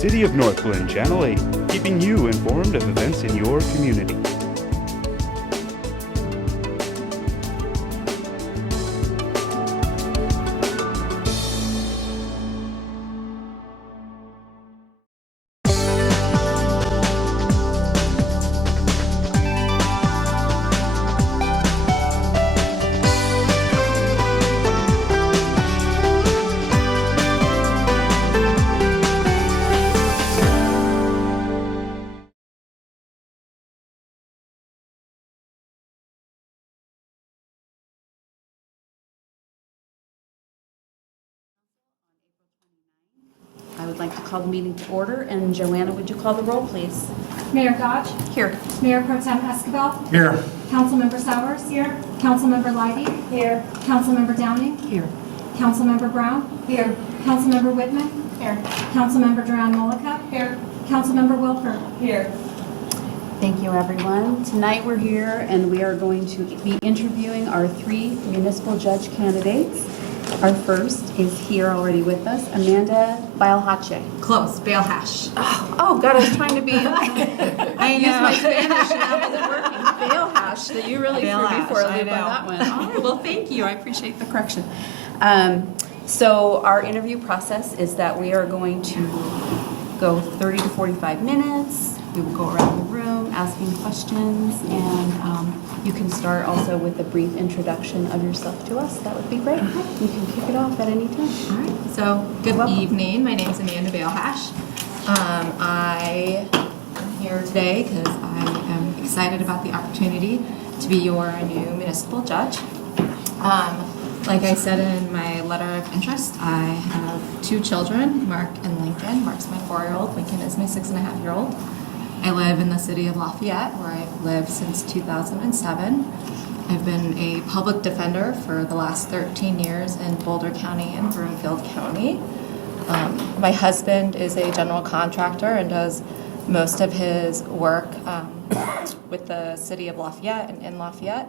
City of Northglenn, Channel 8, keeping you informed of events in your community. I would like to call the meeting to order, and Joanna, would you call the roll, please? Mayor Dodge? Here. Mayor Pro Tem Escobar? Here. Councilmember Sowers? Here. Councilmember Leidy? Here. Councilmember Downing? Here. Councilmember Brown? Here. Councilmember Whitman? Here. Councilmember Duran Mullica? Here. Councilmember Wilford? Here. Thank you, everyone. Tonight we're here, and we are going to be interviewing our 3 municipal judge candidates. Our first is here already with us, Amanda Bailhache. Close, Bailhache. Oh, God, I was trying to be. I used my Spanish and that wasn't working. Bailhache, that you really threw me for a loop on that one. All right, well, thank you. I appreciate the correction. So our interview process is that we are going to go 30 to 45 minutes. We will go around the room asking questions, and you can start also with a brief introduction of yourself to us. That would be great. You can kick it off at any time. All right, so good evening. My name is Amanda Bailhache. I am here today because I am excited about the opportunity to be your new municipal judge. Like I said in my letter of interest, I have 2 children, Mark and Lincoln. Mark's my 4-year-old, Lincoln is my 6.5-year-old. I live in the city of Lafayette, where I've lived since 2007. I've been a public defender for the last 13 years in Boulder County and Broomfield County. My husband is a general contractor and does most of his work with the city of Lafayette and in Lafayette.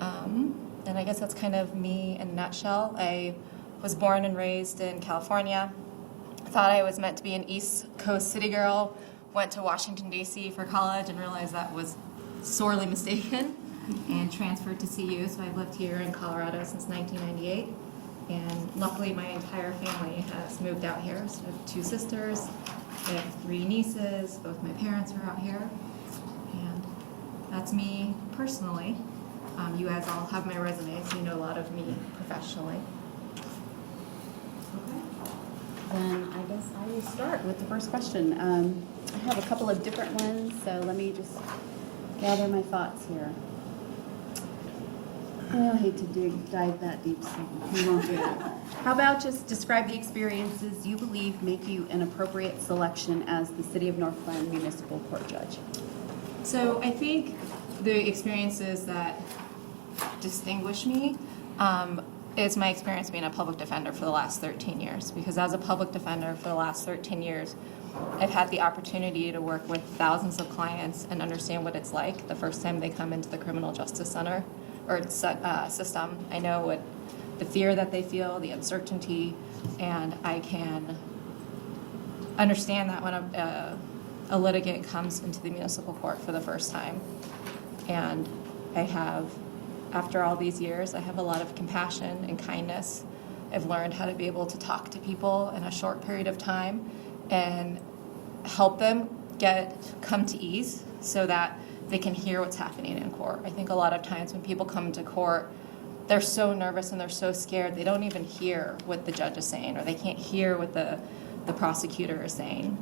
And I guess that's kind of me in a nutshell. I was born and raised in California. Thought I was meant to be an East Coast city girl. Went to Washington, D.C. for college and realized that was sorely mistaken and transferred to CU. So I've lived here in Colorado since 1998. And luckily my entire family has moved out here. So I have 2 sisters, I have 3 nieces, both my parents are out here. And that's me personally. You guys all have my resume, so you know a lot of me professionally. Then I guess I will start with the first question. I have a couple of different ones, so let me just gather my thoughts here. I hate to dive that deep, so we won't do that. How about just describe the experiences you believe make you an appropriate selection as the City of Northglenn Municipal Court Judge? So I think the experiences that distinguish me is my experience being a public defender for the last 13 years. Because as a public defender for the last 13 years, I've had the opportunity to work with thousands of clients and understand what it's like the first time they come into the criminal justice center or system. I know what the fear that they feel, the uncertainty, and I can understand that when a litigant comes into the municipal court for the first time. And I have, after all these years, I have a lot of compassion and kindness. I've learned how to be able to talk to people in a short period of time and help them come to ease so that they can hear what's happening in court. I think a lot of times when people come to court, they're so nervous and they're so scared, they don't even hear what the judge is saying, or they can't hear what the prosecutor is saying.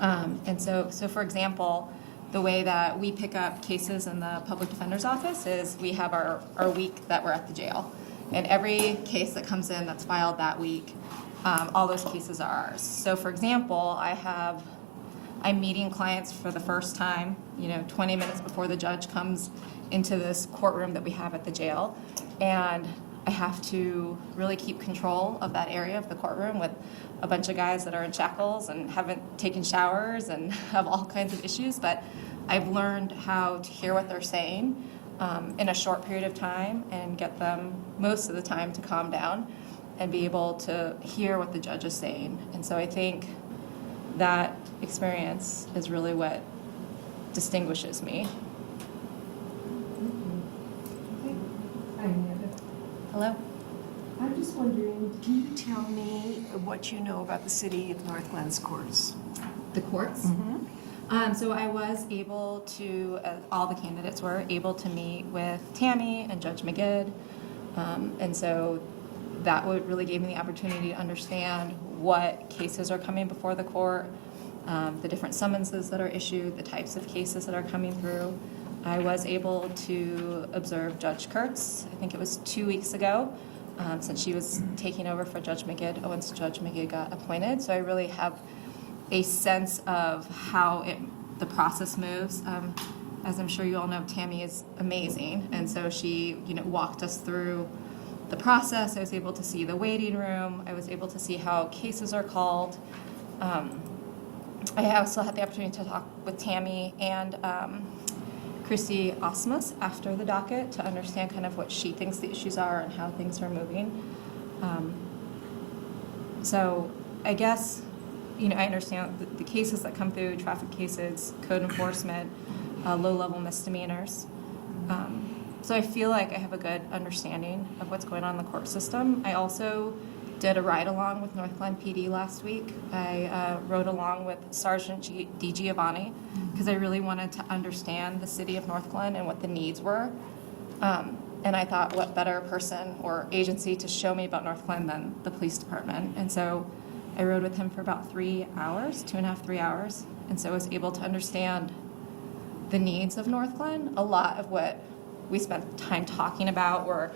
And so for example, the way that we pick up cases in the public defender's office is we have our week that we're at the jail. And every case that comes in that's filed that week, all those cases are ours. So for example, I'm meeting clients for the first time, 20 minutes before the judge comes into this courtroom that we have at the jail. And I have to really keep control of that area of the courtroom with a bunch of guys that are in shackles and haven't taken showers and have all kinds of issues. But I've learned how to hear what they're saying in a short period of time and get them most of the time to calm down and be able to hear what the judge is saying. And so I think that experience is really what distinguishes me. Hello? I'm just wondering, can you tell me what you know about the city of Northglenn's courts? The courts? So I was able to, all the candidates were able to meet with Tammy and Judge McGid. And so that would really gave me the opportunity to understand what cases are coming before the court, the different summonses that are issued, the types of cases that are coming through. I was able to observe Judge Kurtz, I think it was 2 weeks ago, since she was taking over for Judge McGid, once Judge McGid got appointed. So I really have a sense of how the process moves. As I'm sure you all know, Tammy is amazing, and so she, walked us through the process. I was able to see the waiting room. I was able to see how cases are called. I also had the opportunity to talk with Tammy and Christy Osmus after the docket to understand kind of what she thinks the issues are and how things are moving. So I guess, I understand the cases that come through, traffic cases, code enforcement, low-level misdemeanors. So I feel like I have a good understanding of what's going on in the court system. I also did a ride-along with Northglenn PD last week. I rode along with Sergeant D. Giovanni because I really wanted to understand the city of Northglenn and what the needs were. And I thought, what better person or agency to show me about Northglenn than the police department? And so I rode with him for about 3 hours, 2.5, 3 hours. And so I was able to understand the needs of Northglenn. A lot of what we spent time talking about were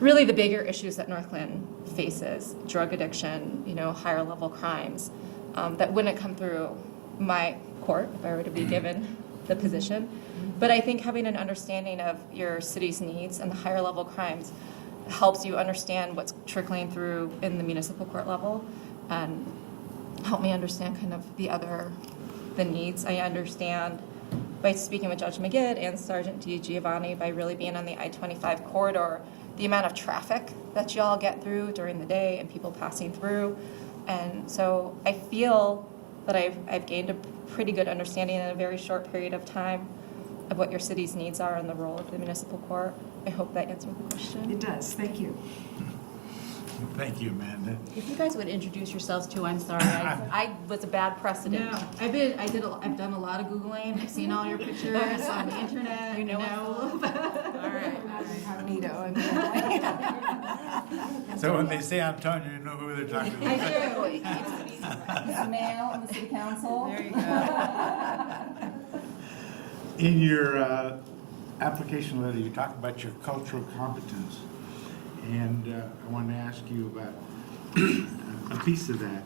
really the bigger issues that Northglenn faces: drug addiction, higher level crimes, that wouldn't come through my court if I were to be given the position. But I think having an understanding of your city's needs and the higher level crimes helps you understand what's trickling through in the municipal court level and help me understand kind of the needs. I understand by speaking with Judge McGid and Sergeant D. Giovanni, by really being on the I-25 corridor, the amount of traffic that y'all get through during the day and people passing through. And so I feel that I've gained a pretty good understanding in a very short period of time of what your city's needs are and the role of the municipal court. I hope that answered the question. It does, thank you. Thank you, Amanda. If you guys would introduce yourselves too, I'm sorry. I was a bad precedent. No, I've done a lot of Googling. I've seen all your pictures on the internet. You know a little bit. All right. Incognito, So when they say Antonio, you know who they're talking I about. do. He's the mayor on the city council. There you go. In your application letter, you talk about your cultural competence. And I want to ask you about a piece of that.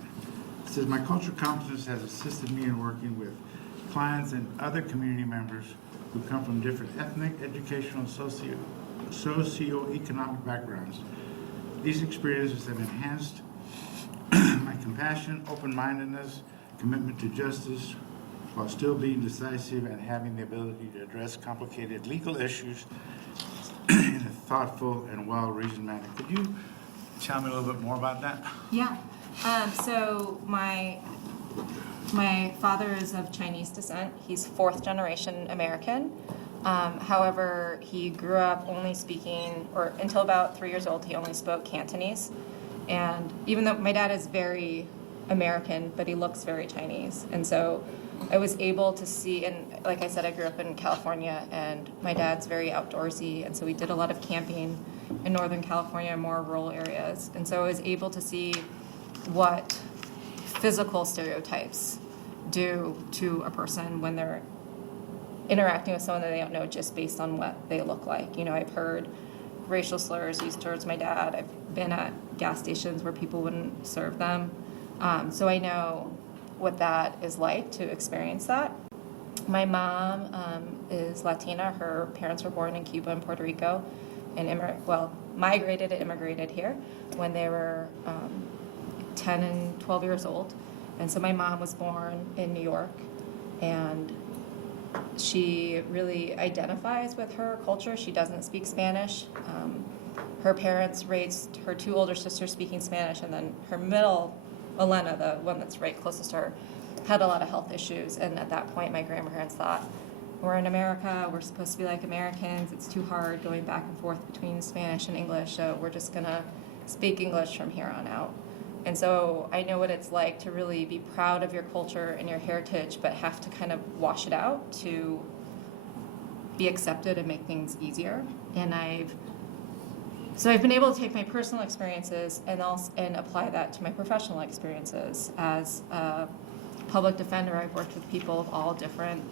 It says, my cultural competence has assisted me in working with clients and other community members who come from different ethnic, educational, socio-economic backgrounds. These experiences have enhanced my compassion, open-mindedness, commitment to justice, while still being decisive and having the ability to address complicated legal issues in a thoughtful and well-reasoned manner. Could you tell me a little bit more about that? Yeah. So my father is of Chinese descent. He's fourth generation American. However, he grew up only speaking, or until about 3 years old, he only spoke Cantonese. And even though my dad is very American, but he looks very Chinese. And so I was able to see, and like I said, I grew up in California, and my dad's very outdoorsy, and so we did a lot of camping in Northern California, more rural areas. And so I was able to see what physical stereotypes do to a person when they're interacting with someone that they don't know just based on what they look like. I've heard racial slurs used towards my dad. I've been at gas stations where people wouldn't serve them. So I know what that is like to experience that. My mom is Latina. Her parents were born in Cuba and Puerto Rico and migrated and immigrated here when they were 10 and 12 years old. And so my mom was born in New York, and she really identifies with her culture. She doesn't speak Spanish. Her parents raised her two older sisters speaking Spanish, and then her middle, Elena, the one that's right closest to her, had a lot of health issues. And at that point, my grandparents thought, we're in America, we're supposed to be like Americans, it's too hard going back and forth between Spanish and English, so we're just gonna speak English from here on out. And so I know what it's like to really be proud of your culture and your heritage, but have to kind of wash it out to be accepted and make things easier. And I've been able to take my personal experiences and apply that to my professional experiences. As a public defender, I've worked with people of all different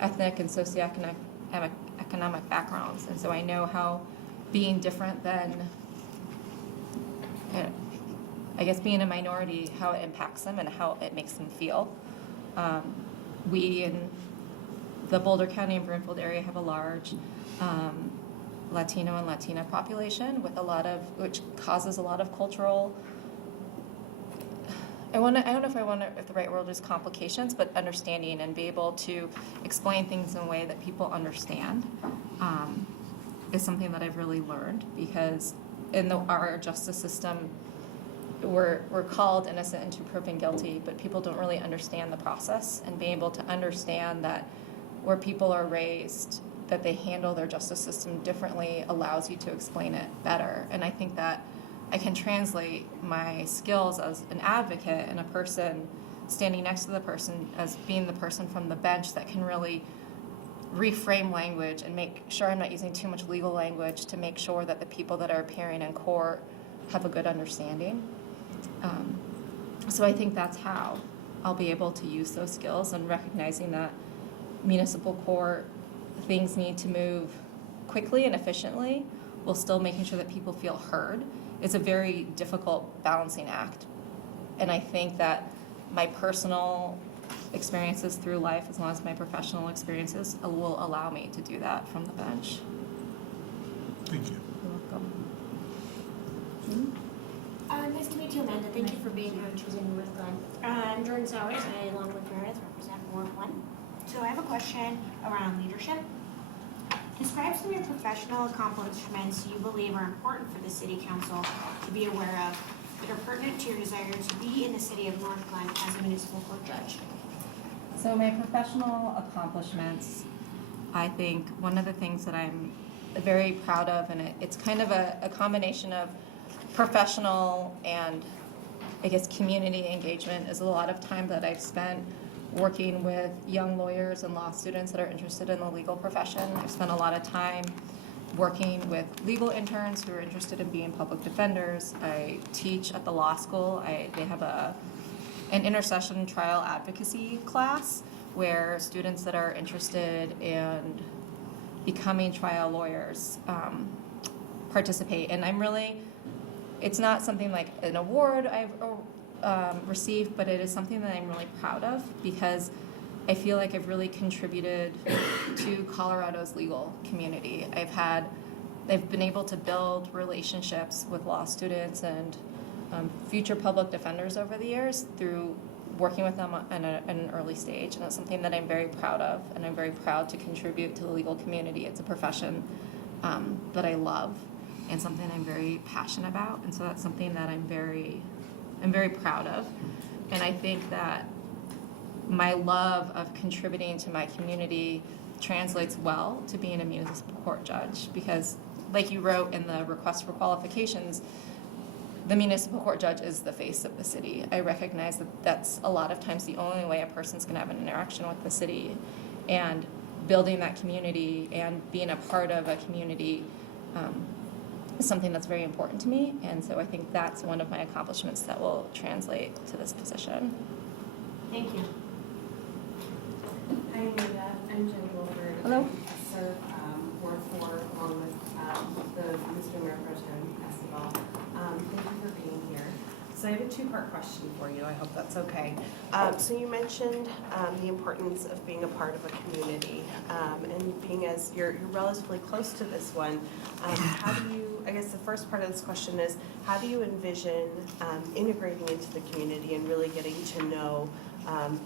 ethnic and socioeconomic backgrounds. And so I know how being different than, I guess, being a minority, how it impacts them and how it makes them feel. We in the Boulder County and Broomfield area have a large Latino and Latina population with which causes a lot of cultural, I don't know if the right word is complications, but understanding and be able to explain things in a way that people understand is something that I've really learned, because in our justice system, we're called innocent until proven guilty, but people don't really understand the process, and being able to understand that where people are raised, that they handle their justice system differently allows you to explain it better. And I think that I can translate my skills as an advocate and a person standing next to the person as being the person from the bench that can really reframe language and make sure I'm not using too much legal language to make sure that the people that are appearing in court have a good understanding. So I think that's how I'll be able to use those skills, and recognizing that municipal court, things need to move quickly and efficiently while still making sure that people feel heard. It's a very difficult balancing act. And I think that my personal experiences through life, as well as my professional experiences, will allow me to do that from the bench. Thank you. You're welcome. Nice to meet you, Amanda. Thank you for being here and choosing Northglenn. I'm Jordan Sowers. I, along with Meredith, represent Ward 1. So I have a question around leadership. Describe some of your professional accomplishments you believe are important for the City Council to be aware of that are pertinent to your desire to be in the City of Northglenn as a municipal court judge. So my professional accomplishments, I think one of the things that I'm very proud of, and it's kind of a combination of professional and I guess community engagement, is a lot of time that I've spent working with young lawyers and law students that are interested in the legal profession. I've spent a lot of time working with legal interns who are interested in being public defenders. I teach at the law school. They have an intercession trial advocacy class where students that are interested in becoming trial lawyers participate. And it's not something like an award I've received, but it is something that I'm really proud of, because I feel like I've really contributed to Colorado's legal community. I've been able to build relationships with law students and future public defenders over the years through working with them at an early stage, and that's something that I'm very proud of, and I'm very proud to contribute to the legal community. It's a profession that I love and something I'm very passionate about, and so that's something that I'm very proud of. And I think that my love of contributing to my community translates well to being a municipal court judge, because like you wrote in the request for qualifications, the municipal court judge is the face of the city. I recognize that that's a lot of times the only way a person's going to have an interaction with the city, and building that community and being a part of a community is something that's very important to me. And so I think that's one of my accomplishments that will translate to this position. Thank you. Hi, Amanda. I'm Jenny Wilford. Hello. I serve Ward 4 along with the Mr. Mayor Pro Tem Escobar. Thank you for being here. So I have a two-part question for you. I hope that's okay. So you mentioned the importance of being a part of a community, and being as you're relatively close to this one, how do you, I guess the first part of this question is, how do you envision integrating into the community and really getting to know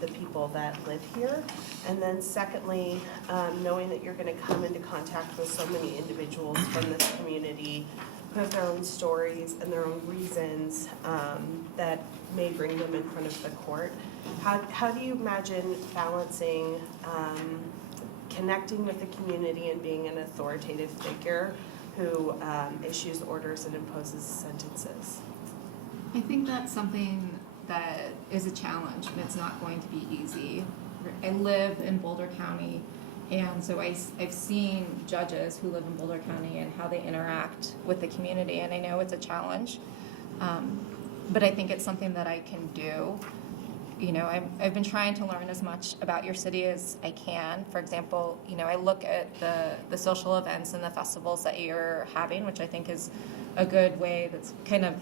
the people that live here? And then secondly, knowing that you're going to come into contact with so many individuals from this community who have their own stories and their own reasons that may bring them in front of the court. How do you imagine balancing connecting with the community and being an authoritative figure who issues orders and imposes sentences? I think that's something that is a challenge, and it's not going to be easy. I live in Boulder County, and so I've seen judges who live in Boulder County and how they interact with the community, and I know it's a challenge, but I think it's something that I can do. You know, I've been trying to learn as much about your city as I can. For example, you know, I look at the social events and the festivals that you're having, which I think is a good way that's kind of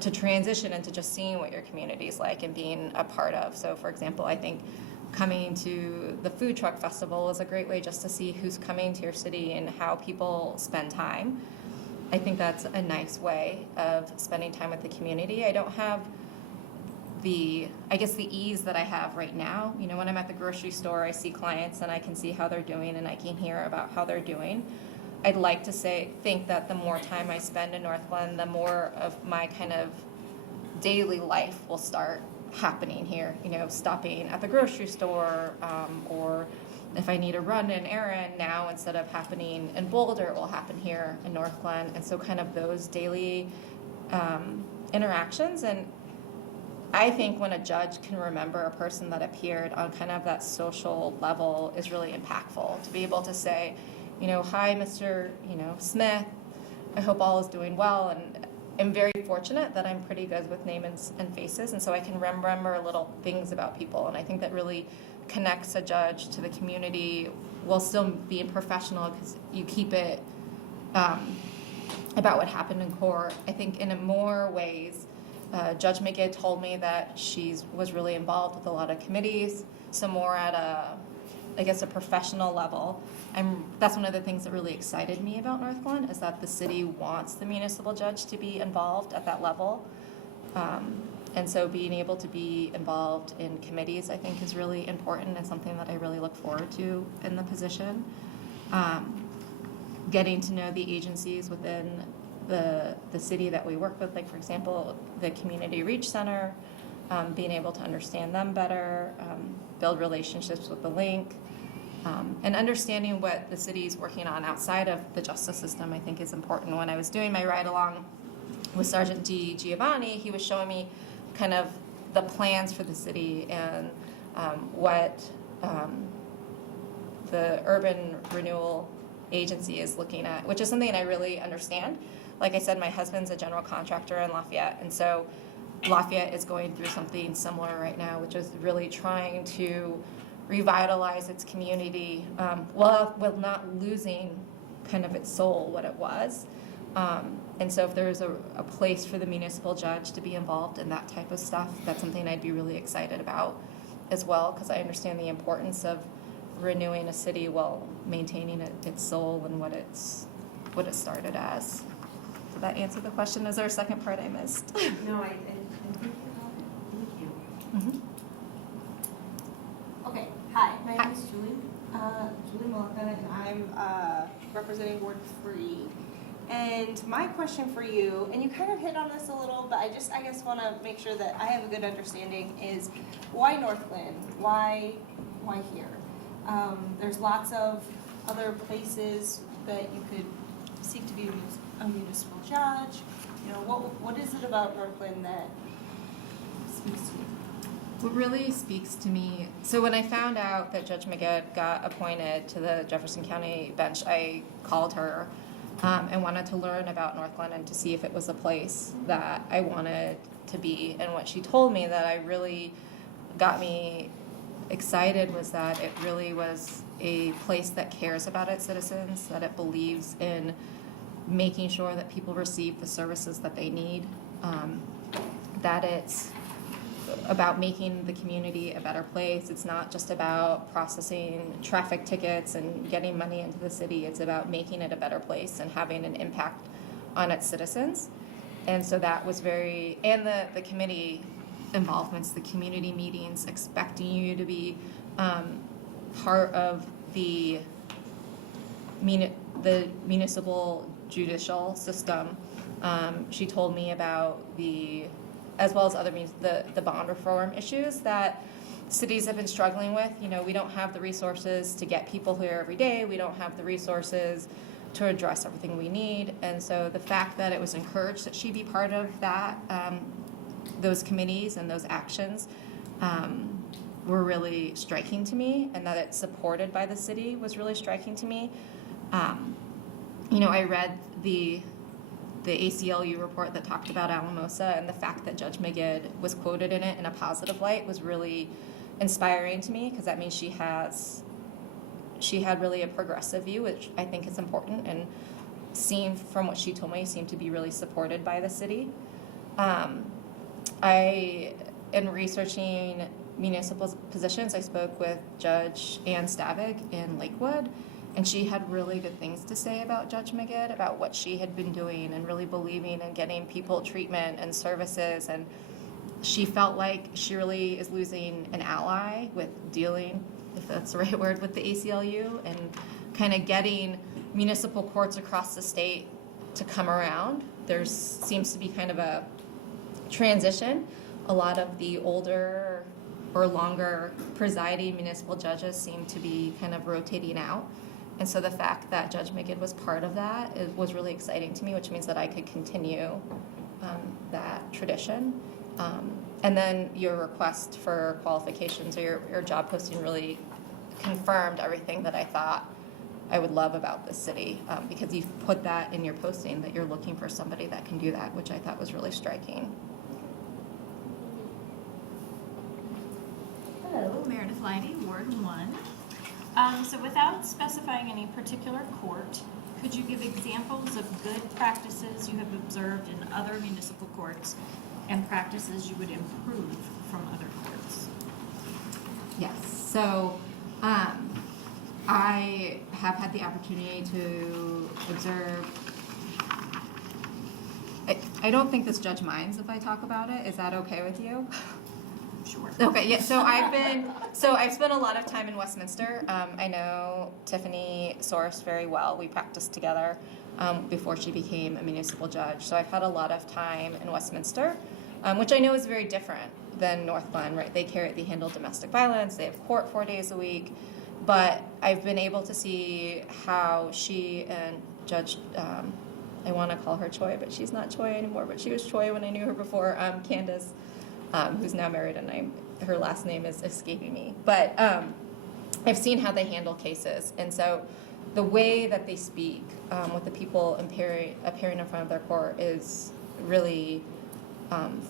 to transition into just seeing what your community is like and being a part of. So, for example, I think coming to the food truck festival is a great way just to see who's coming to your city and how people spend time. I think that's a nice way of spending time with the community. I don't have the ease that I have right now. You know, when I'm at the grocery store, I see clients and I can see how they're doing and I can hear about how they're doing. I'd like to think that the more time I spend in Northglenn, the more of my kind of daily life will start happening here. You know, stopping at the grocery store, or if I need to run an errand now, instead of happening in Boulder, it will happen here in Northglenn. And so kind of those daily interactions. And I think when a judge can remember a person that appeared on kind of that social level is really impactful. To be able to say, you know, hi, Mr. Smith, I hope all is doing well. And I'm very fortunate that I'm pretty good with names and faces, and so I can remember little things about people. And I think that really connects a judge to the community while still being professional, because you keep it about what happened in court. I think in more ways, Judge McGidd told me that she was really involved with a lot of committees, so more at a professional level. That's one of the things that really excited me about Northglenn, is that the city wants the municipal judge to be involved at that level. And so being able to be involved in committees, I think, is really important and something that I really look forward to in the position. Getting to know the agencies within the city that we work with, like, for example, the Community Reach Center, being able to understand them better, build relationships with the Link, and understanding what the city is working on outside of the justice system, I think, is important. When I was doing my ride-along with Sergeant D. Giovanni, he was showing me kind of the plans for the city and what the Urban Renewal Agency is looking at, which is something I really understand. Like I said, my husband's a general contractor in Lafayette, and so Lafayette is going through something similar right now, which is really trying to revitalize its community while not losing kind of its soul, what it was. And so if there's a place for the municipal judge to be involved in that type of stuff, that's something I'd be really excited about as well, because I understand the importance of renewing a city while maintaining its soul and what it started as. Did that answer the question? Is there a second part I missed? No, I think you got it. Thank you. Mm-hmm. Okay, hi, my name is Julie Mulligan, and I'm representing Ward 3. And my question for you, and you kind of hit on this a little, but I guess want to make sure that I have a good understanding, is why Northglenn? Why here? There's lots of other places that you could seek to be a municipal judge. You know, what is it about Northglenn that speaks to you? What really speaks to me, so when I found out that Judge McGidd got appointed to the Jefferson County bench, I called her and wanted to learn about Northglenn and to see if it was a place that I wanted to be. And what she told me that I really got me excited was that it really was a place that cares about its citizens, that it believes in making sure that people receive the services that they need, that it's about making the community a better place. It's not just about processing traffic tickets and getting money into the city. It's about making it a better place and having an impact on its citizens. And so that was and the committee involvements, the community meetings, expecting you to be part of the municipal judicial system. She told me about as well as other means, the bond reform issues that cities have been struggling with. You know, we don't have the resources to get people here every day. We don't have the resources to address everything we need. And so the fact that it was encouraged that she be part of that, those committees and those actions were really striking to me, and that it's supported by the city was really striking to me. You know, I read the ACLU report that talked about Alamosa, and the fact that Judge Magid was quoted in it in a positive light was really inspiring to me, because that means she had really a progressive view, which I think is important, and seemed, from what she told me, seemed to be really supported by the city. In researching municipal positions, I spoke with Judge Ann Stavig in Lakewood, and she had really good things to say about Judge Magid, about what she had been doing and really believing in getting people treatment and services. And she felt like she really is losing an ally with dealing, if that's the right word, with the ACLU, and kind of getting municipal courts across the state to come around. There seems to be kind of a transition. A lot of the older or longer presiding municipal judges seem to be kind of rotating out. And so the fact that Judge Magid was part of that was really exciting to me, which means that I could continue that tradition. And then your request for qualifications, or your job posting, really confirmed everything that I thought I would love about this city, because you've put that in your posting, that you're looking for somebody that can do that, which I thought was really striking. Hello, Meredith Leidy, Ward 1. So without specifying any particular court, could you give examples of good practices you have observed in other municipal courts and practices you would improve from other courts? Yes. So I have had the opportunity to observe. I don't think this judge minds if I talk about it. Is that okay with you? Sure. Okay, yeah, I've spent a lot of time in Westminster. I know Tiffany Soros very well. We practiced together before she became a municipal judge. So I've had a lot of time in Westminster, which I know is very different than Northglenn, right? They handle domestic violence, they have court 4 days a week, but I've been able to see how she and Judge, I want to call her Choi, but she's not Choi anymore, but she was Choi when I knew her before, Candace, who's now married, and her last name is escaping me. But I've seen how they handle cases, and so the way that they speak with the people appearing in front of their court is really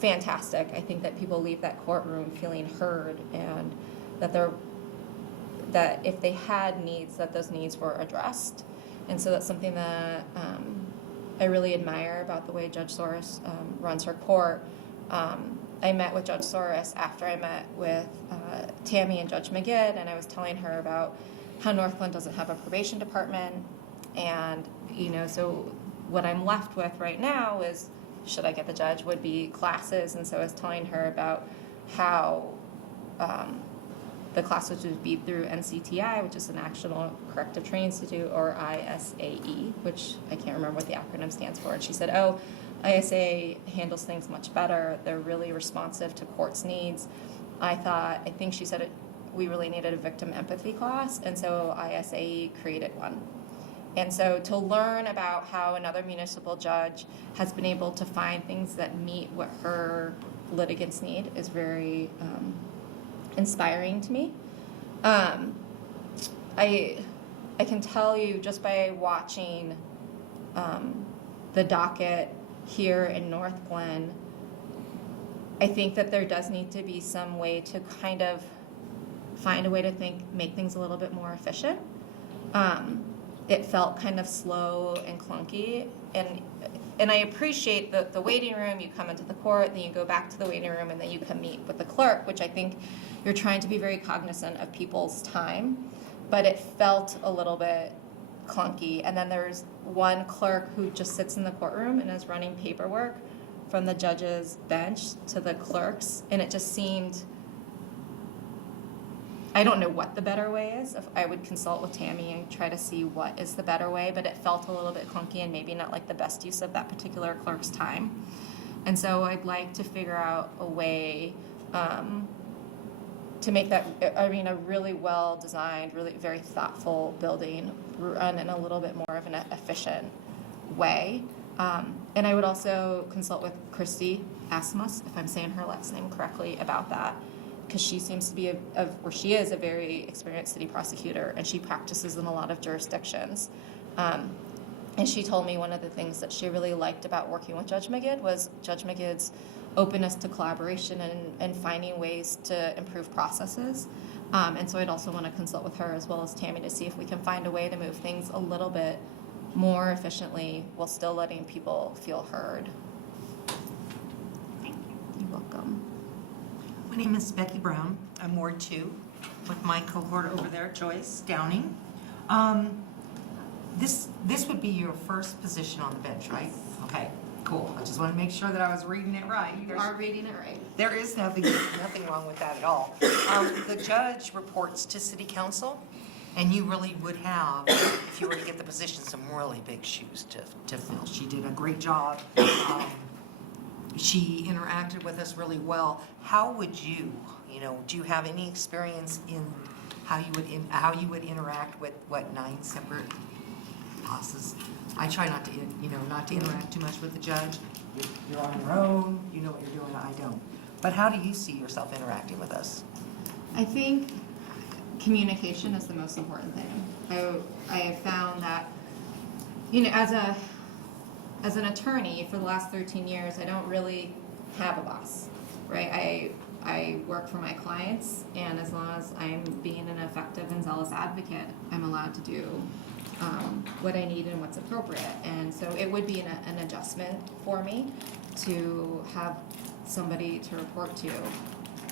fantastic. I think that people leave that courtroom feeling heard, and that if they had needs, that those needs were addressed. And so that's something that I really admire about the way Judge Soros runs her court. I met with Judge Soros after I met with Tammy and Judge Magid, and I was telling her about how Northglenn doesn't have a probation department. And, so what I'm left with right now is, should I get the judge, would be classes. And so I was telling her about how the classes would be through NCTI, which is the National Corrective Training Institute, or ISAE, which I can't remember what the acronym stands for. And she said, oh, ISA handles things much better. They're really responsive to courts' needs. I think she said we really needed a victim empathy class, and so ISAE created one. And so to learn about how another municipal judge has been able to find things that meet what her litigants need is very inspiring to me. I can tell you just by watching the docket here in Northglenn, I think that there does need to be some way to kind of find a way to make things a little bit more efficient. It felt kind of slow and clunky, and I appreciate the waiting room. You come into the court, then you go back to the waiting room, and then you come meet with the clerk, which I think you're trying to be very cognizant of people's time, but it felt a little bit clunky. And then there's one clerk who just sits in the courtroom and is running paperwork from the judge's bench to the clerks, and it just seemed, I don't know what the better way is. If I would consult with Tammy and try to see what is the better way, but it felt a little bit clunky and maybe not like the best use of that particular clerk's time. And so I'd like to figure out a way to make that, I mean, a really well-designed, really very thoughtful building run in a little bit more of an efficient way. And I would also consult with Christy Asmus, if I'm saying her last name correctly, about that, because she seems to be she is a very experienced city prosecutor, and she practices in a lot of jurisdictions. And she told me one of the things that she really liked about working with Judge Magid was Judge Magid's openness to collaboration and finding ways to improve processes. And so I'd also want to consult with her as well as Tammy to see if we can find a way to move things a little bit more efficiently while still letting people feel heard. Thank you. You're welcome. My name is Becky Brown. I'm Ward 2 with my cohort over there, Joyce Downing. This would be your first position on the bench, right? Okay, cool. I just want to make sure that I was reading it right. You are reading it right. There is nothing wrong with that at all. The judge reports to city council, and you really would have, if you were to get the position, some really big shoes to fill. She did a great job. She interacted with us really well. How would you, do you have any experience in how you would interact with 9 separate bosses? I try not to interact too much with the judge. You're on your own. You know what you're doing. I don't. But how do you see yourself interacting with us? I think communication is the most important thing. I have found that, as an attorney for the last 13 years, I don't really have a boss, right? I work for my clients, and as long as I'm being an effective and zealous advocate, I'm allowed to do what I need and what's appropriate. And so it would be an adjustment for me to have somebody to report to.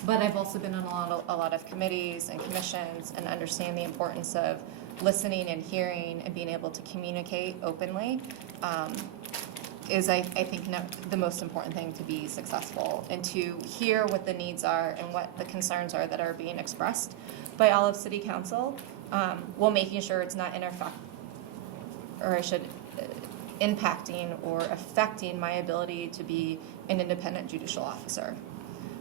But I've also been on a lot of committees and commissions and understand the importance of listening and hearing and being able to communicate openly is, I think, the most important thing to be successful, and to hear what the needs are and what the concerns are that are being expressed by all of City Council, while making sure it's not impacting or affecting my ability to be an independent judicial officer,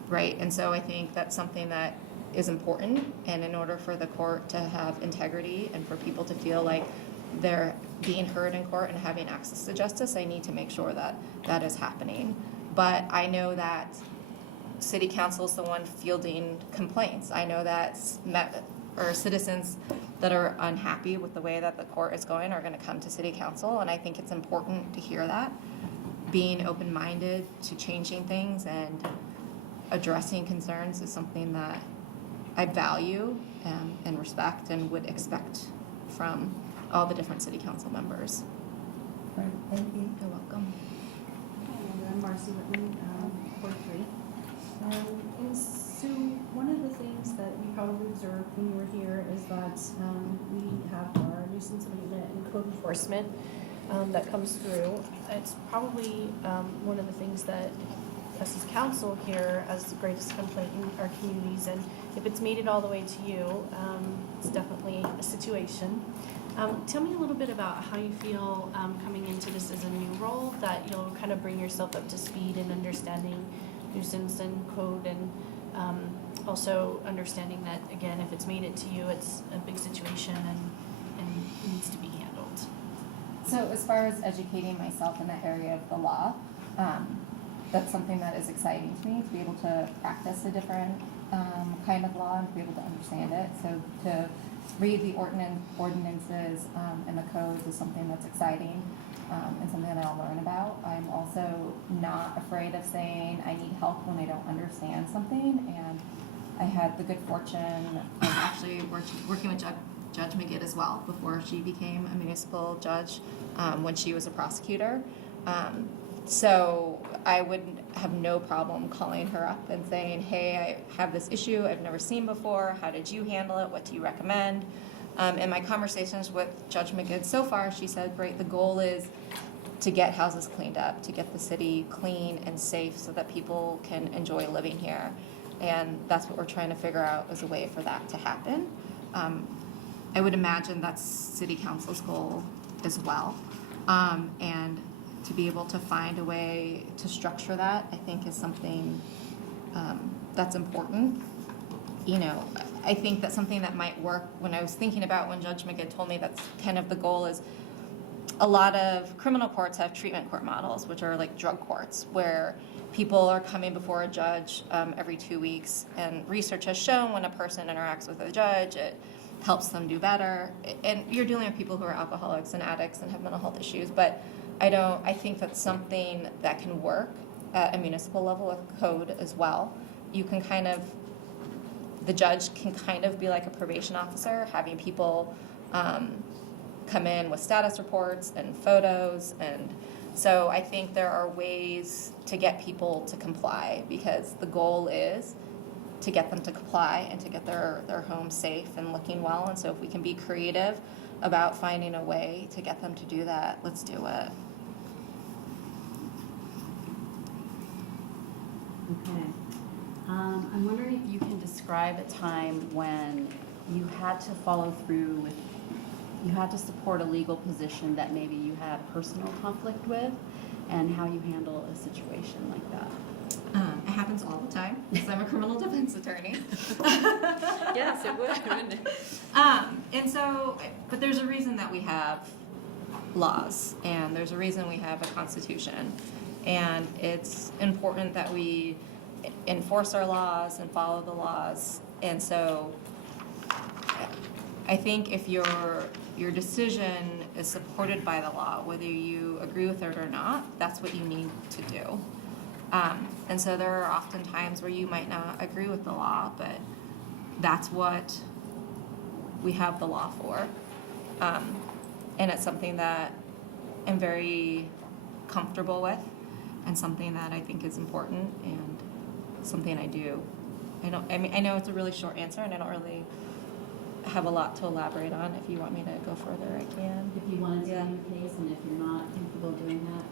right? And so I think that's something that is important, and in order for the court to have integrity and for people to feel like they're being heard in court and having access to justice, I need to make sure that that is happening. But I know that City Council is the one fielding complaints. I know that citizens that are unhappy with the way that the court is going are going to come to City Council, and I think it's important to hear that. Being open-minded to changing things and addressing concerns is something that I value and respect and would expect from all the different City Council members. Right, thank you. You're welcome. I'm Marcy Whitman, Ward 3. And so one of the things that you probably observed when you were here is that we have our nuisance abatement and code enforcement that comes through. It's probably one of the things that us as council here as the greatest complaint in our communities, and if it's made it all the way to you, it's definitely a situation. Tell me a little bit about how you feel coming into this as a new role, that you'll kind of bring yourself up to speed in understanding nuisance and code, and also understanding that, again, if it's made it to you, it's a big situation and needs to be handled. So as far as educating myself in that area of the law, that's something that is exciting to me, to be able to practice a different kind of law and to be able to understand it. So to read the ordinances and the codes is something that's exciting and something that I'll learn about. I'm also not afraid of saying I need help when I don't understand something, and I had the good fortune of actually working with Judge Magid as well before she became a municipal judge when she was a prosecutor. So I would have no problem calling her up and saying, hey, I have this issue I've never seen before. How did you handle it? What do you recommend? In my conversations with Judge Magid so far, she said, great, the goal is to get houses cleaned up, to get the city clean and safe so that people can enjoy living here. And that's what we're trying to figure out as a way for that to happen. I would imagine that's City Council's goal as well. And to be able to find a way to structure that, I think is something that's important. You know, I think that's something that might work. When I was thinking about when Judge McGinn told me that's kind of the goal, is a lot of criminal courts have treatment court models, which are like drug courts, where people are coming before a judge every 2 weeks, and research has shown when a person interacts with a judge, it helps them do better. And you're dealing with people who are alcoholics and addicts and have mental health issues, but I think that's something that can work at a municipal level with code as well. You can kind of, the judge can kind of be like a probation officer, having people come in with status reports and photos. And so I think there are ways to get people to comply, because the goal is to get them to comply and to get their home safe and looking well. And so if we can be creative about finding a way to get them to do that, let's do it. Okay. I'm wondering if you can describe a time when you had to follow through with, you had to support a legal position that maybe you had personal conflict with, and how you handle a situation like that. It happens all the time, because I'm a criminal defense attorney. Yes, it would, wouldn't it? And so, but there's a reason that we have laws, and there's a reason we have a constitution. And it's important that we enforce our laws and follow the laws. And so I think if your decision is supported by the law, whether you agree with it or not, that's what you need to do. And so there are often times where you might not agree with the law, but that's what we have the law for. And it's something that I'm very comfortable with, and something that I think is important, and something I do. I know it's a really short answer, and I don't really have a lot to elaborate on. If you want me to go further, I can. If you wanted to Yeah. name a case, and if you're not comfortable doing that,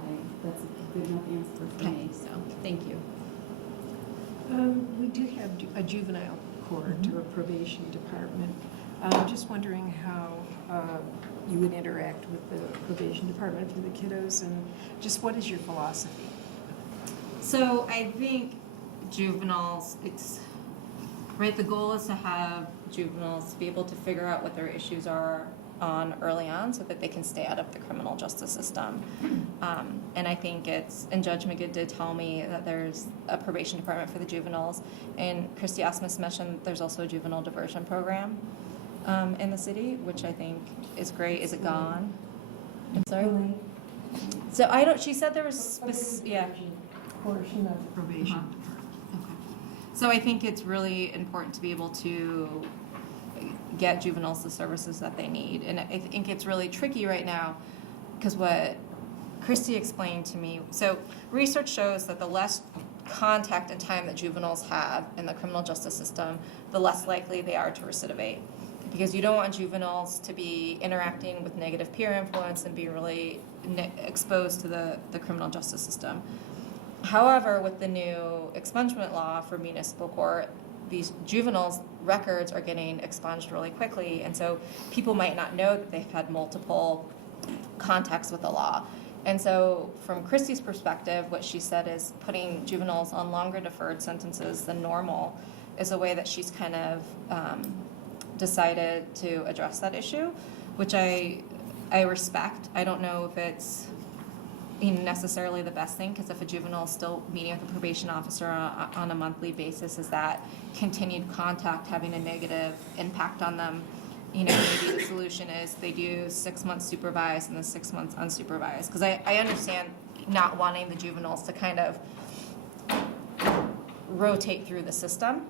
that's a good enough answer for me, so thank you. We do have a juvenile court or a probation department. I'm just wondering how you would interact with the probation department for the kiddos, and just what is your philosophy? So I think juveniles, right, the goal is to have juveniles be able to figure out what their issues are early on, so that they can stay out of the criminal justice system. And I think and Judge McGinn did tell me that there's a probation department for the juveniles, and Christy Osmus mentioned there's also a juvenile diversion program in the city, which I think is great. Is it gone? I'm sorry? So she said there was, yeah. Portion of probation. Okay. So I think it's really important to be able to get juveniles the services that they need. And I think it's really tricky right now, because what Christy explained to me, so research shows that the less contact and time that juveniles have in the criminal justice system, the less likely they are to recidivate. Because you don't want juveniles to be interacting with negative peer influence and be really exposed to the criminal justice system. However, with the new expungement law for municipal court, these juveniles' records are getting expunged really quickly, and so people might not know that they've had multiple contacts with the law. And so from Christy's perspective, what she said is putting juveniles on longer deferred sentences than normal is a way that she's kind of decided to address that issue, which I respect. I don't know if it's necessarily the best thing, because if a juvenile is still meeting with a probation officer on a monthly basis, is that continued contact having a negative impact on them? Maybe the solution is they do 6 months supervised and then 6 months unsupervised. Because I understand not wanting the juveniles to kind of rotate through the system.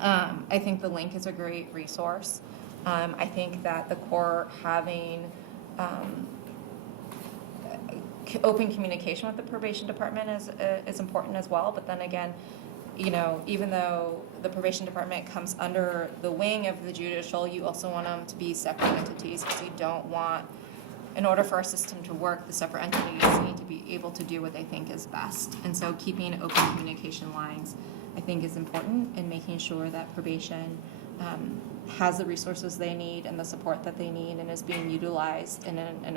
I think the link is a great resource. I think that the court having open communication with the probation department is important as well. But then again, even though the probation department comes under the wing of the judicial, you also want them to be separate entities, because you don't want, in order for our system to work, the separate entities need to be able to do what they think is best. And so keeping open communication lines, I think, is important in making sure that probation has the resources they need and the support that they need and is being utilized in an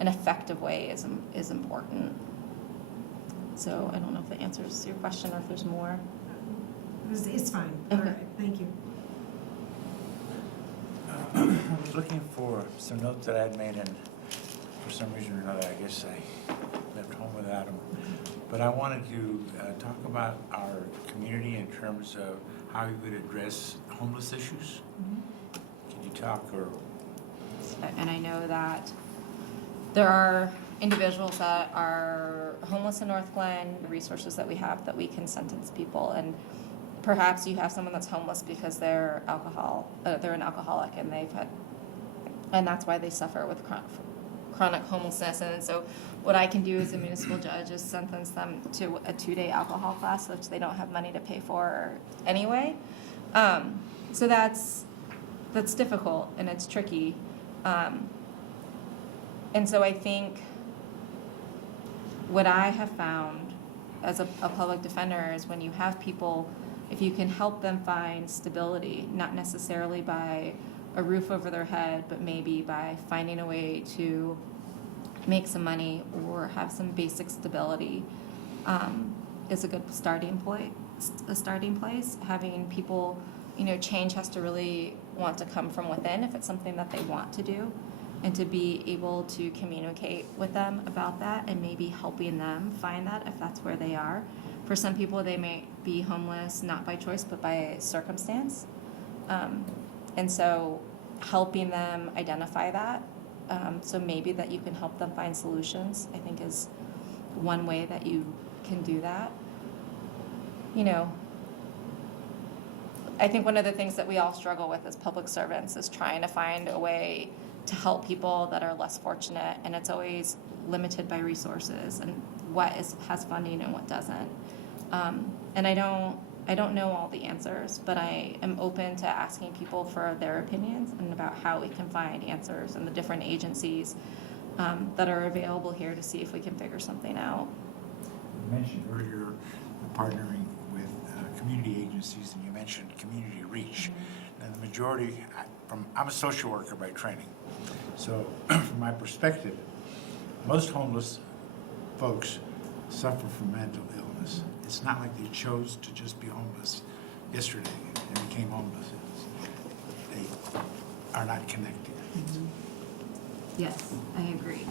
effective way is important. So I don't know if that answers your question or if there's more. It's fine. All Okay. right, thank you. I was looking for some notes that I'd made, and for some reason or another, I guess I left home without them. But I wanted to talk about our community in terms of how you would address homeless issues. Can you talk or? And I know that there are individuals that are homeless in Northglenn, the resources that we have that we can sentence people. And perhaps you have someone that's homeless because they're an alcoholic and that's why they suffer with chronic homelessness. And so what I can do as a municipal judge is sentence them to a 2-day alcohol class, which they don't have money to pay for anyway. So that's difficult and it's tricky. And so I think what I have found as a public defender is when you have people, if you can help them find stability, not necessarily by a roof over their head, but maybe by finding a way to make some money or have some basic stability, is a good starting place. Having people, change has to really want to come from within if it's something that they want to do, and to be able to communicate with them about that and maybe helping them find that if that's where they are. For some people, they may be homeless not by choice but by circumstance. And so helping them identify that, so maybe that you can help them find solutions, I think is one way that you can do that. I think one of the things that we all struggle with as public servants is trying to find a way to help people that are less fortunate, and it's always limited by resources and what has funding and what doesn't. And I don't know all the answers, but I am open to asking people for their opinions and about how we can find answers and the different agencies that are available here to see if we can figure something out. You mentioned earlier partnering with community agencies, and you mentioned community reach. And the majority, I'm a social worker by training, so from my perspective, most homeless folks suffer from mental illness. It's not like they chose to just be homeless yesterday and became homeless. They are not connected. Yes, I agree.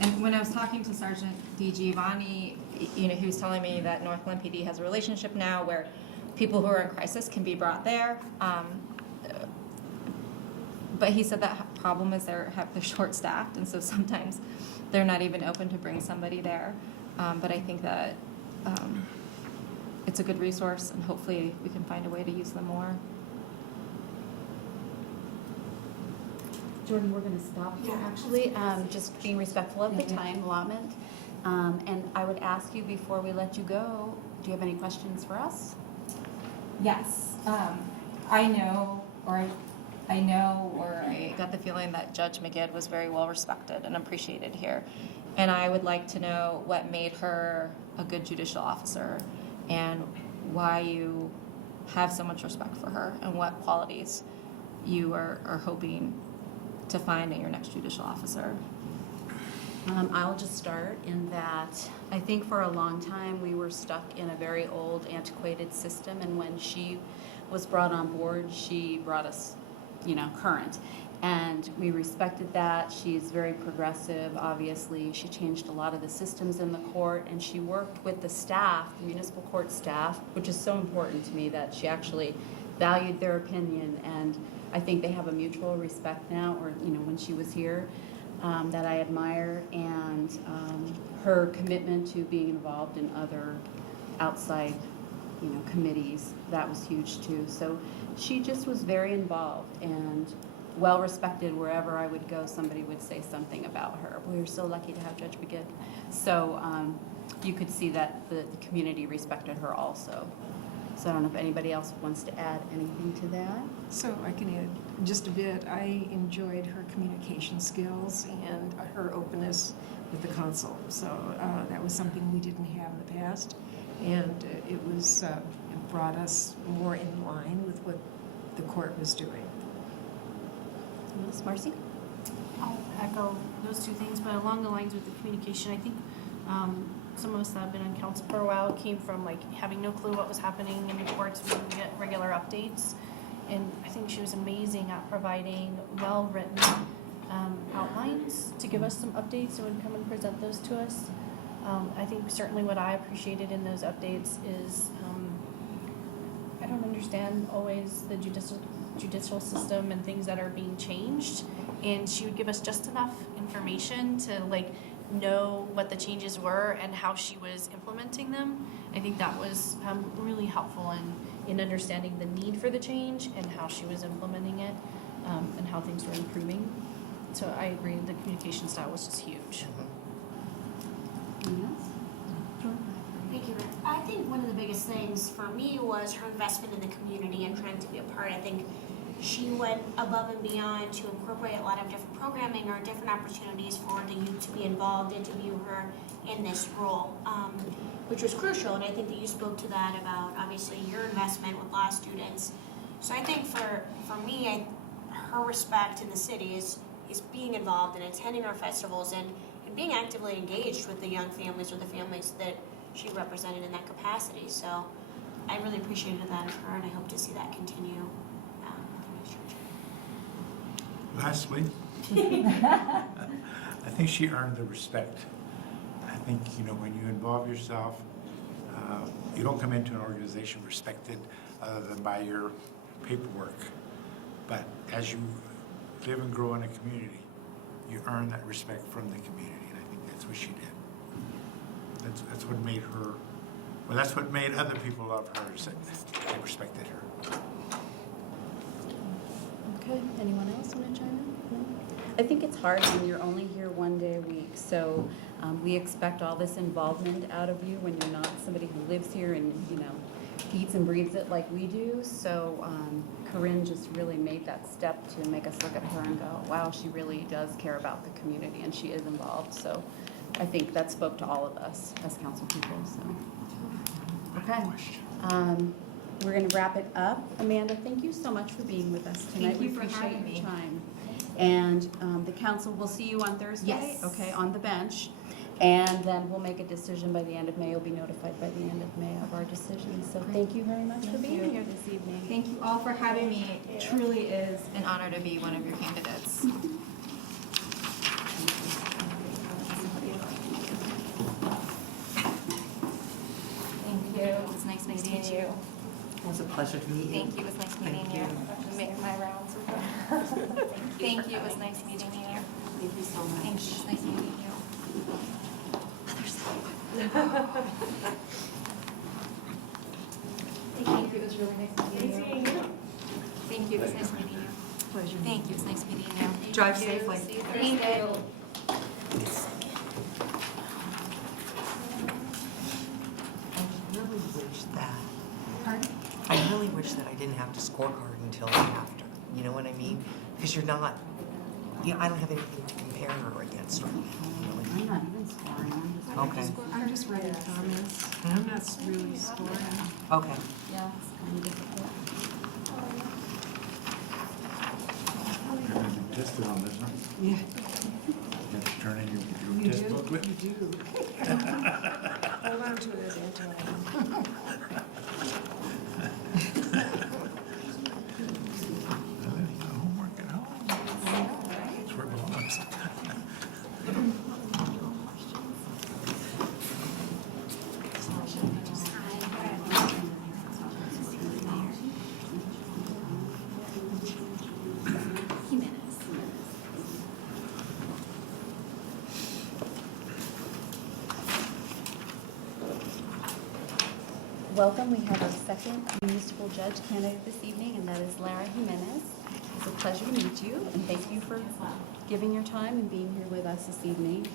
And when I was talking to Sergeant D. Giovanni, he was telling me that Northglenn PD has a relationship now where people who are in crisis can be brought there. But he said that problem is they're short-staffed, and so sometimes they're not even open to bring somebody there. But I think that it's a good resource, and hopefully we can find a way to use them more. Jordan, we're going to stop here, actually, just being respectful of the time allotment. And I would ask you before we let you go, do you have any questions for us? Yes. I got the feeling that Judge McGidd was very well respected and appreciated here. And I would like to know what made her a good judicial officer and why you have so much respect for her and what qualities you are hoping to find in your next judicial officer. I'll just start in that I think for a long time we were stuck in a very old, antiquated system, and when she was brought on board, she brought us, current. And we respected that. She's very progressive, obviously. She changed a lot of the systems in the court, and she worked with the staff, the municipal court staff, which is so important to me that she actually valued their opinion. And I think they have a mutual respect now, or, when she was here, that I admire. And her commitment to being involved in other outside, committees, that was huge too. So she just was very involved and well respected. Wherever I would go, somebody would say something about her. We were so lucky to have Judge McGidd. So you could see that the community respected her also. So I don't know if anybody else wants to add anything to that. So I can add just a bit. I enjoyed her communication skills and her openness with the council. So that was something we didn't have in the past. And it brought us more in line with what the court was doing. Yes, Marcy? I'll echo those two things, but along the lines with the communication, I think some of us that have been on council for a while came from like having no clue what was happening in the courts. We would get regular updates, and I think she was amazing at providing well-written outlines to give us some updates and would come and present those to us. I think certainly what I appreciated in those updates is I don't understand always the judicial system and things that are being changed, and she would give us just enough information to like know what the changes were and how she was implementing them. I think that was really helpful in understanding the need for the change and how she was implementing it, and how things were improving. So I agree, the communication style was just huge. Thank you. I think one of the biggest things for me was her investment in the community and trying to be a part. I think she went above and beyond to incorporate a lot of different programming or different opportunities for the youth to be involved and to view her in this role, which was crucial. And I think that you spoke to that about obviously your investment with law students. So I think for me, her respect in the city is being involved and attending our festivals and being actively engaged with the young families or the families that she represented in that capacity. So I really appreciated that of her, and I hope to see that continue in the next church. Lastly, I think she earned the respect. I think, when you involve yourself, you don't come into an organization respected other than by your paperwork. But as you live and grow in a community, you earn that respect from the community, and I think that's what she did. That's what made her, well, that's what made other people love her, is that they respected her. Okay, anyone else want to chime in? No? I think it's hard when you're only here one day a week, so we expect all this involvement out of you when you're not somebody who lives here and, eats and breathes it like we do. So Corinne just really made that step to make us look at her and go, wow, she really does care about the community and she is involved. So I think that spoke to all of us as council people. So, okay. We're going to wrap it up. Amanda, thank you so much for being with us tonight. Thank you We for appreciate having your me. time. And the council will see you on Thursday. Yes. Okay, on the bench. And then we'll make a decision by the end of May. You'll be notified by the end of May of our decision. So thank you very much for being here this evening. Thank you all for having me. It truly is an honor to be one of your candidates. Thank you. It was nice meeting you. It was a pleasure to meet you. Thank you. It was nice meeting Thank you. you. Make my rounds. Thank you. It was nice meeting you. Thank you so much. Thank you. It was nice meeting you. Thank you. It was really nice meeting you. Thank you. It was nice meeting you. Pleasure. Thank you. It was nice meeting you. Drive safely. See you Thursday. I really wish that. I really wish that I didn't have to scorecard until after. You know what I mean? Because you're not. I don't have anything to compare her against right now. Really. I'm not even scoring. Okay. I'm just writing comments. I'm not really scoring. Okay. Yeah, it's kind of difficult. You're going to be tested on this, huh? Yeah. You have to turn in your You test do, booklet. you do. Hold on to it, Antoine. Homework at home. That's where it belongs. Welcome. We have our second municipal judge candidate this evening, and that is Lara Jimenez. It's a pleasure to meet you, and thank you for giving your time and being here with us this evening.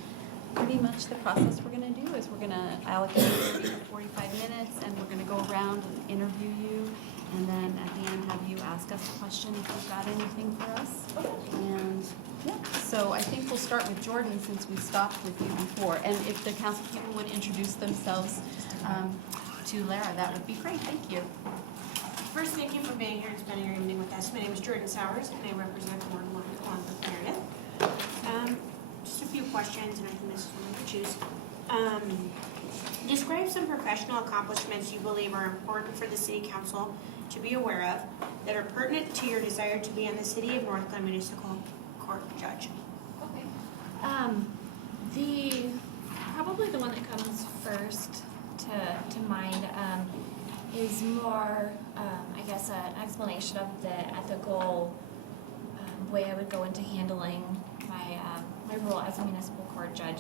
pretty much the process we're gonna do is we're gonna allocate 30 to 45 minutes, and we're gonna go around and interview you, and then at the end have you ask us a question if you've got anything for us. And, yeah, so I think we'll start with Jordan since we stopped with you before, and if the council people would introduce themselves to Lara, that would be great, thank you. First, thank you for being here and spending your evening with us. My name is Jordan Sowers, and I represent Ward 1 along with Meredith. Just a few questions, and I think this is one to choose. Describe some professional accomplishments you believe are important for the City Council to be aware of that are pertinent to your desire to be on the City of Northglenn Municipal Court Judge. Okay. Probably the one that comes first to mind is more, I guess, an explanation of the ethical way I would go into handling my role as a municipal court judge.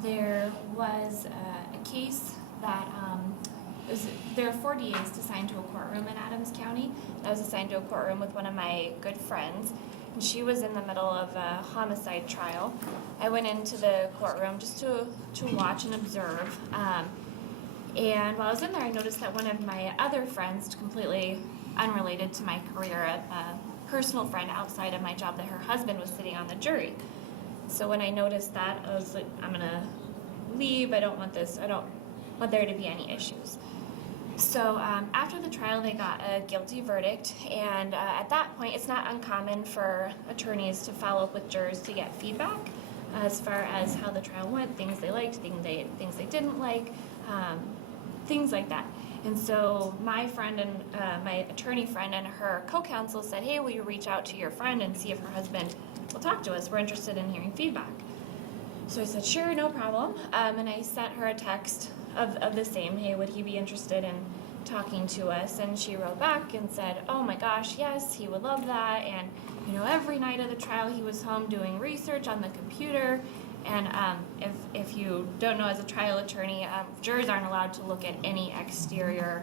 There was a case that there are 4 DAs assigned to a courtroom in Adams County. I was assigned to a courtroom with one of my good friends, and she was in the middle of a homicide trial. I went into the courtroom just to watch and observe. And while I was in there, I noticed that one of my other friends, completely unrelated to my career, a personal friend outside of my job, that her husband was sitting on the jury. So when I noticed that, I was like, I'm gonna leave. I don't want there to be any issues. So after the trial, they got a guilty verdict, and at that point, it's not uncommon for attorneys to follow up with jurors to get feedback as far as how the trial went, things they liked, things they didn't like, things like that. And so my friend and my attorney friend and her co-counsel said, hey, will you reach out to your friend and see if her husband will talk to us? We're interested in hearing feedback. So I said, sure, no problem. And I sent her a text of the same, hey, would he be interested in talking to us? And she wrote back and said, oh my gosh, yes, he would love that. And, every night of the trial, he was home doing research on the computer. And if you don't know, as a trial attorney, jurors aren't allowed to look at any exterior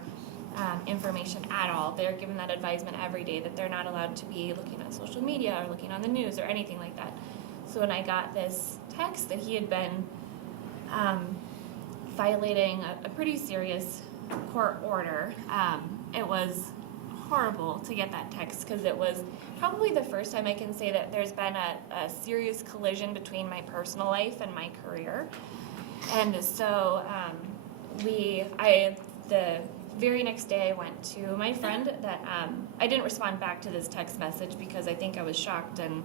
information at all. They're given that advisement every day that they're not allowed to be looking at social media or looking on the news or anything like that. So when I got this text that he had been violating a pretty serious court order, it was horrible to get that text because it was probably the first time I can say that there's been a serious collision between my personal life and my career. And so the very next day I went to my friend that I didn't respond back to this text message because I think I was shocked and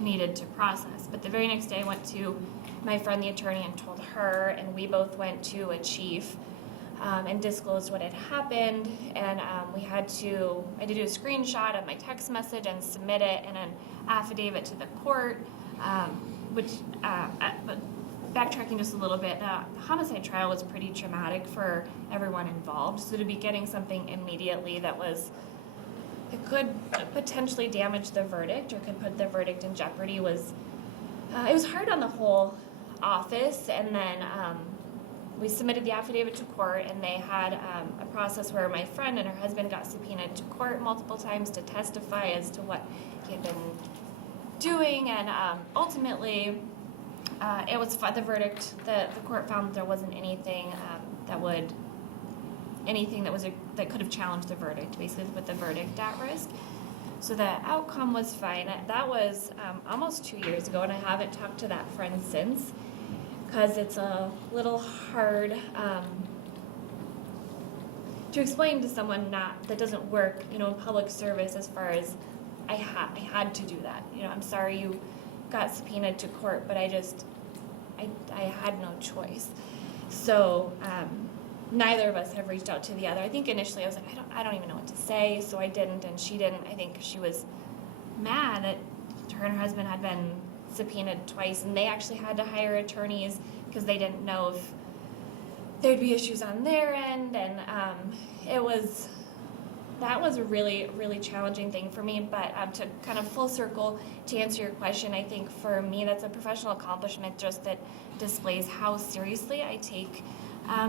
needed to process. But the very next day I went to my friend the attorney and told her, and we both went to a chief and disclosed what had happened. And I had to do a screenshot of my text message and submit it in an affidavit to the court, but backtracking just a little bit, the homicide trial was pretty traumatic for everyone involved. So to be getting something immediately that it could potentially damage the verdict or could put the verdict in jeopardy it was hard on the whole office. And then we submitted the affidavit to court, and they had a process where my friend and her husband got subpoenaed to court multiple times to testify as to what he had been doing. And ultimately, it was the verdict. The court found that there wasn't anything that could have challenged the verdict, basically put the verdict at risk. So the outcome was fine. That was almost 2 years ago, and I haven't talked to that friend since because it's a little hard to explain to someone that doesn't work, in public service as far as I had to do that. I'm sorry you got subpoenaed to court, but I had no choice. So neither of us have reached out to the other. I think initially I was like, I don't even know what to say, so I didn't, and she didn't. I think she was mad that her and her husband had been subpoenaed twice, and they actually had to hire attorneys because they didn't know if there'd be issues on their end, and that was a really, really challenging thing for me. But to kind of full circle to answer your question, I think for me that's a professional accomplishment just that displays how seriously I take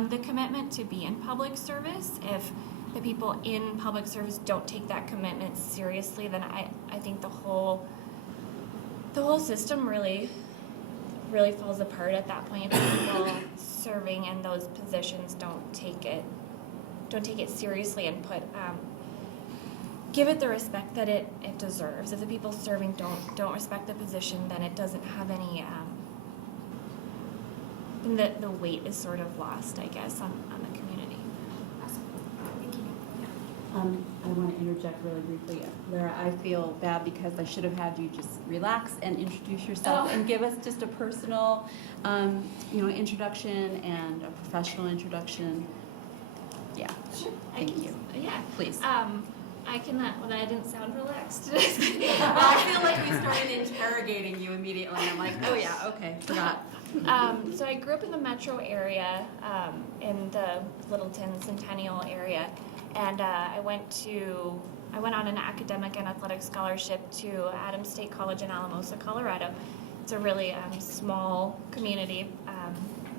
the commitment to be in public service. If the people in public service don't take that commitment seriously, then I think the whole system really really falls apart at that point if people serving in those positions don't take it seriously and give it the respect that it deserves. If the people serving don't respect the position, then it doesn't have any, then the weight is sort of lost, I guess, on the community. I want to interject really briefly. Lara, I feel bad because I should have had you just relax and introduce yourself and give us just a personal, introduction and a professional introduction. Yeah. Sure. Thank you. Yeah. Please. I can, well, I didn't sound relaxed. I feel like we started interrogating you immediately. I'm like, oh yeah, okay, forgot. So I grew up in the metro area, in the Littleton Centennial area, and I went on an academic and athletic scholarship to Adams State College in Alamosa, Colorado. It's a really small community.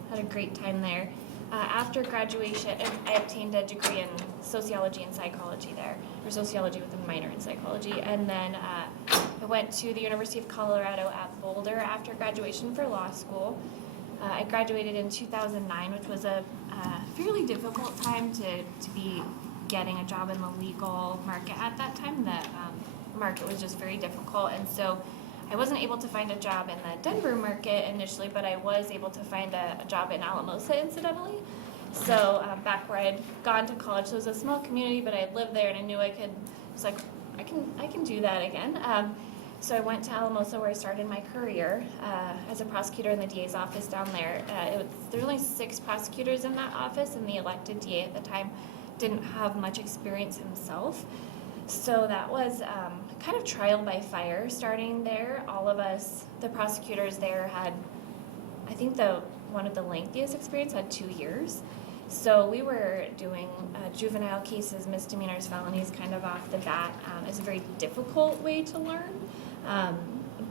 Had a great time there. After graduation, I obtained a degree in sociology and psychology there, or sociology with a minor in psychology. And then I went to the University of Colorado at Boulder after graduation for law school. I graduated in 2009, which was a fairly difficult time to be getting a job in the legal market at that time. The market was just very difficult, and so I wasn't able to find a job in the Denver market initially, but I was able to find a job in Alamosa, incidentally. So back where I'd gone to college, so it was a small community, but I had lived there, and I knew I could. It's like I can do that again. So I went to Alamosa, where I started my career as a prosecutor in the DA's office down there. There were only 6 prosecutors in that office, and the elected DA at the time didn't have much experience himself. So that was kind of trial by fire starting there. All of us, the prosecutors there, had, I think one of the lengthiest experience had 2 years. So we were doing juvenile cases, misdemeanors, felonies kind of off the bat. It's a very difficult way to learn.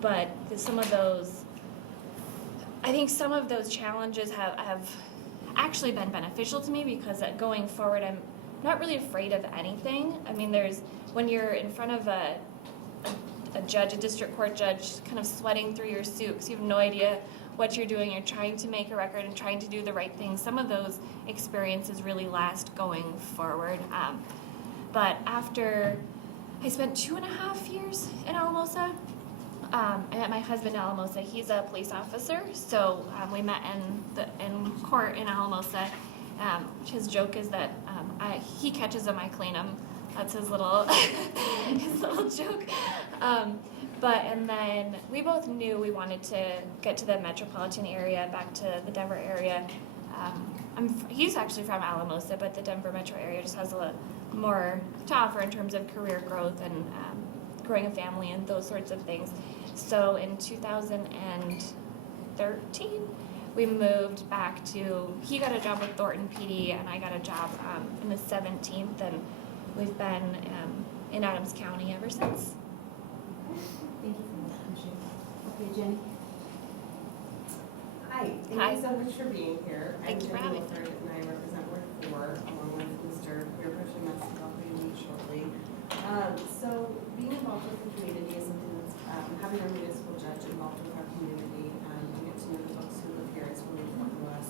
But some of those challenges have actually been beneficial to me, because going forward, I'm not really afraid of anything. I mean, when you're in front of a judge, a district court judge, kind of sweating through your suit because you have no idea what you're doing. You're trying to make a record and trying to do the right thing. Some of those experiences really last going forward. But after I spent 2.5 years in Alamosa, I met my husband in Alamosa. He's a police officer, so we met in court in Alamosa. His joke is that he catches them, I clean them. That's his little joke. And then we both knew we wanted to get to the metropolitan area, back to the Denver area. He's actually from Alamosa, but the Denver metro area just has a lot more to offer in terms of career growth and growing a family and those sorts of things. So in 2013, we moved back he got a job with Thornton PD, and I got a job in the 17th, and we've been in Adams County ever since. Thank you for that. Appreciate it. Okay, Jenny. Hi, thank Hi. you so much for being here. Thank you for having me. I'm Jenny Wilford, and I represent Ward 4, along with Mr. We're approaching Mr. who will meet shortly. So being involved with the community is something that's, having our municipal judge involved with our community, we get to know the folks who live here is really important to us.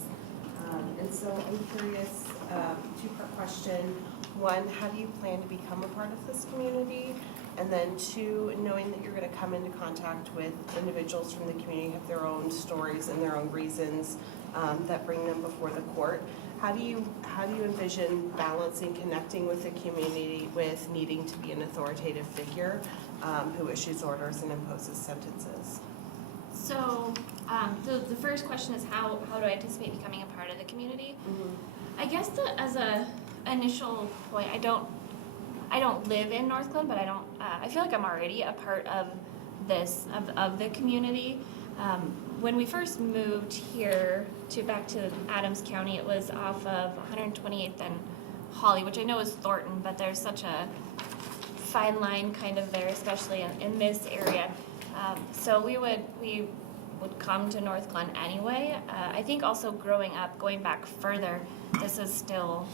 And so I'm curious, 2-part question. 1, how do you plan to become a part of this community? And then 2, knowing that you're going to come into contact with individuals from the community who have their own stories and their own reasons that bring them before the court. How do you envision balancing connecting with the community with needing to be an authoritative figure who issues orders and imposes sentences? So the first question is how do I anticipate becoming a part of the community? Mm-hmm. I guess as a initial point, I don't live in Northglenn, but I feel like I'm already a part of of the community. When we first moved here back to Adams County, it was off of 128th and Holly, which I know is Thornton, but there's such a fine line kind of there, especially in this area. So we would come to Northglenn anyway. I think also growing up, going back further, this is still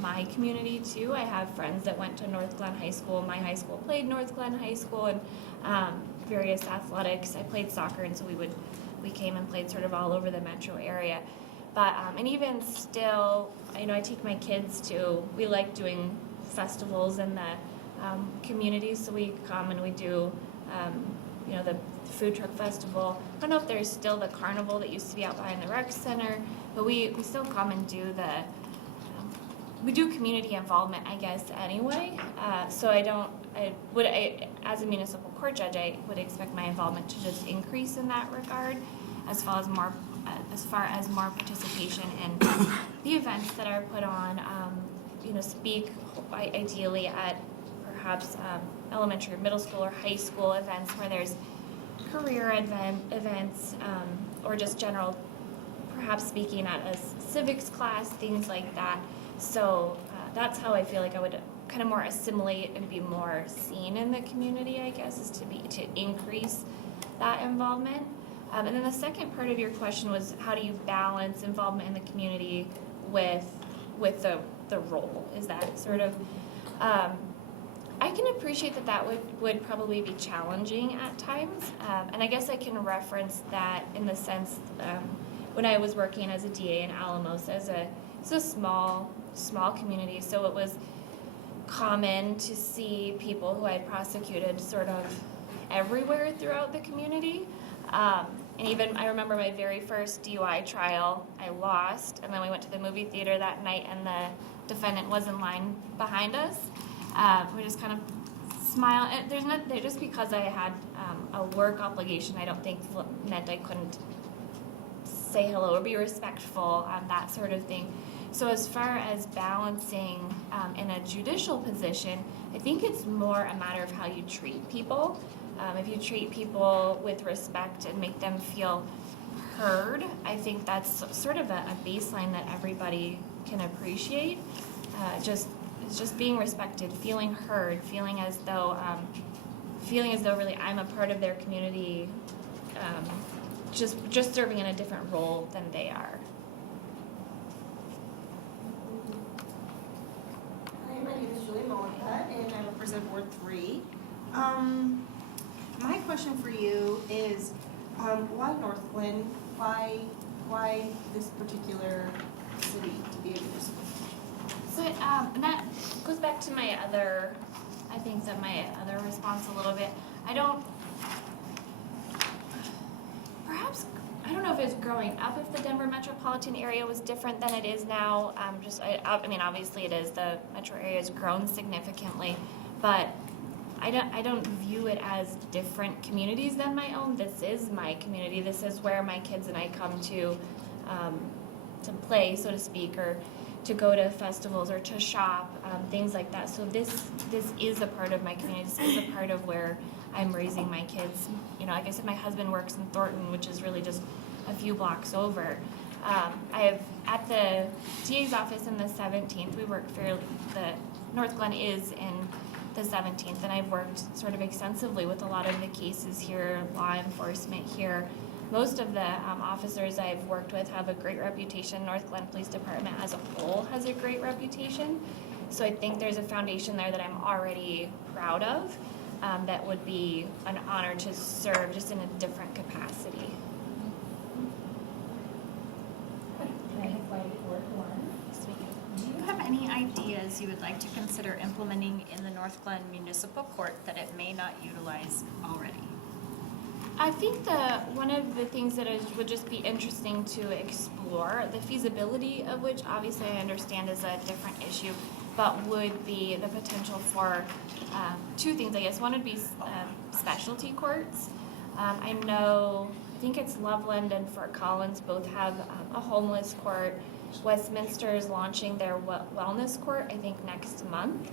my community too. I have friends that went to Northglenn High School. My high school played Northglenn High School, and various athletics. I played soccer, and so we would we came and played sort of all over the metro area. But, and even still, I know I take my kids to, we like doing festivals in the community, so we come and we do, you know, the food truck festival. I don't know if there's still the carnival that used to be out behind the rec center, but we still come and do the, we do community involvement, I guess, anyway. So as a municipal court judge, I would expect my involvement to just increase in that regard, as far as more participation in the events that are put on. You know, speak ideally at perhaps elementary or middle school or high school events where there's career events or just general, perhaps speaking at a civics class, things like that. So that's how I feel like I would kind of more assimilate and be more seen in the community, I guess, is to increase that involvement. And then the second part of your question was, how do you balance involvement in the community with the role? Is that sort of, I can appreciate that would probably be challenging at times. And I guess I can reference that in the sense, when I was working as a DA in Alamos, it's a small community, so it was common to see people who I prosecuted sort of everywhere throughout the community. And even I remember my very first DUI trial, I lost, and then we went to the movie theater that night, and the defendant was in line behind us. We just kind of smile. And just because I had a work obligation, I don't think meant I couldn't say hello or be respectful, that sort of thing. So as far as balancing in a judicial position, I think it's more a matter of how you treat people. If you treat people with respect and make them feel heard, I think that's sort of a baseline that everybody can appreciate. It's just being respected, feeling heard, feeling as though really I'm a part of their community, just serving in a different role than they are. Hi, my name is Julie Mollica, and I represent Ward 3. My question for you is, why Northglenn? Why this particular city to be a municipal? So and that goes back to my other response a little bit. I don't know if it's growing up, if the Denver metropolitan area was different than it is now. I mean, obviously it is. The metro area has grown significantly, but I don't view it as different communities than my own. This is my community. This is where my kids and I come to play, so to speak, or to go to festivals or to shop, things like that. So this is a part of my community. This is a part of where I'm raising my kids. You know, like I said, my husband works in Thornton, which is really just a few blocks over. I have at the DA's office in the 17th. We work Northglenn is in the 17th, and I've worked sort of extensively with a lot of the cases here, law enforcement here. Most of the officers I've worked with have a great reputation. Northglenn Police Department as a whole has a great reputation. So I think there's a foundation there that I'm already proud of, that would be an honor to serve just in a different capacity. Do you have any ideas you would like to consider implementing in the Northglenn Municipal Court that it may not utilize already? I think one of the things that would just be interesting to explore, the feasibility of which obviously I understand is a different issue, but would be the potential for two things, I guess. One would be specialty courts. I think it's Loveland and Fort Collins both have a homeless court. Westminster is launching their wellness court, I think, next month.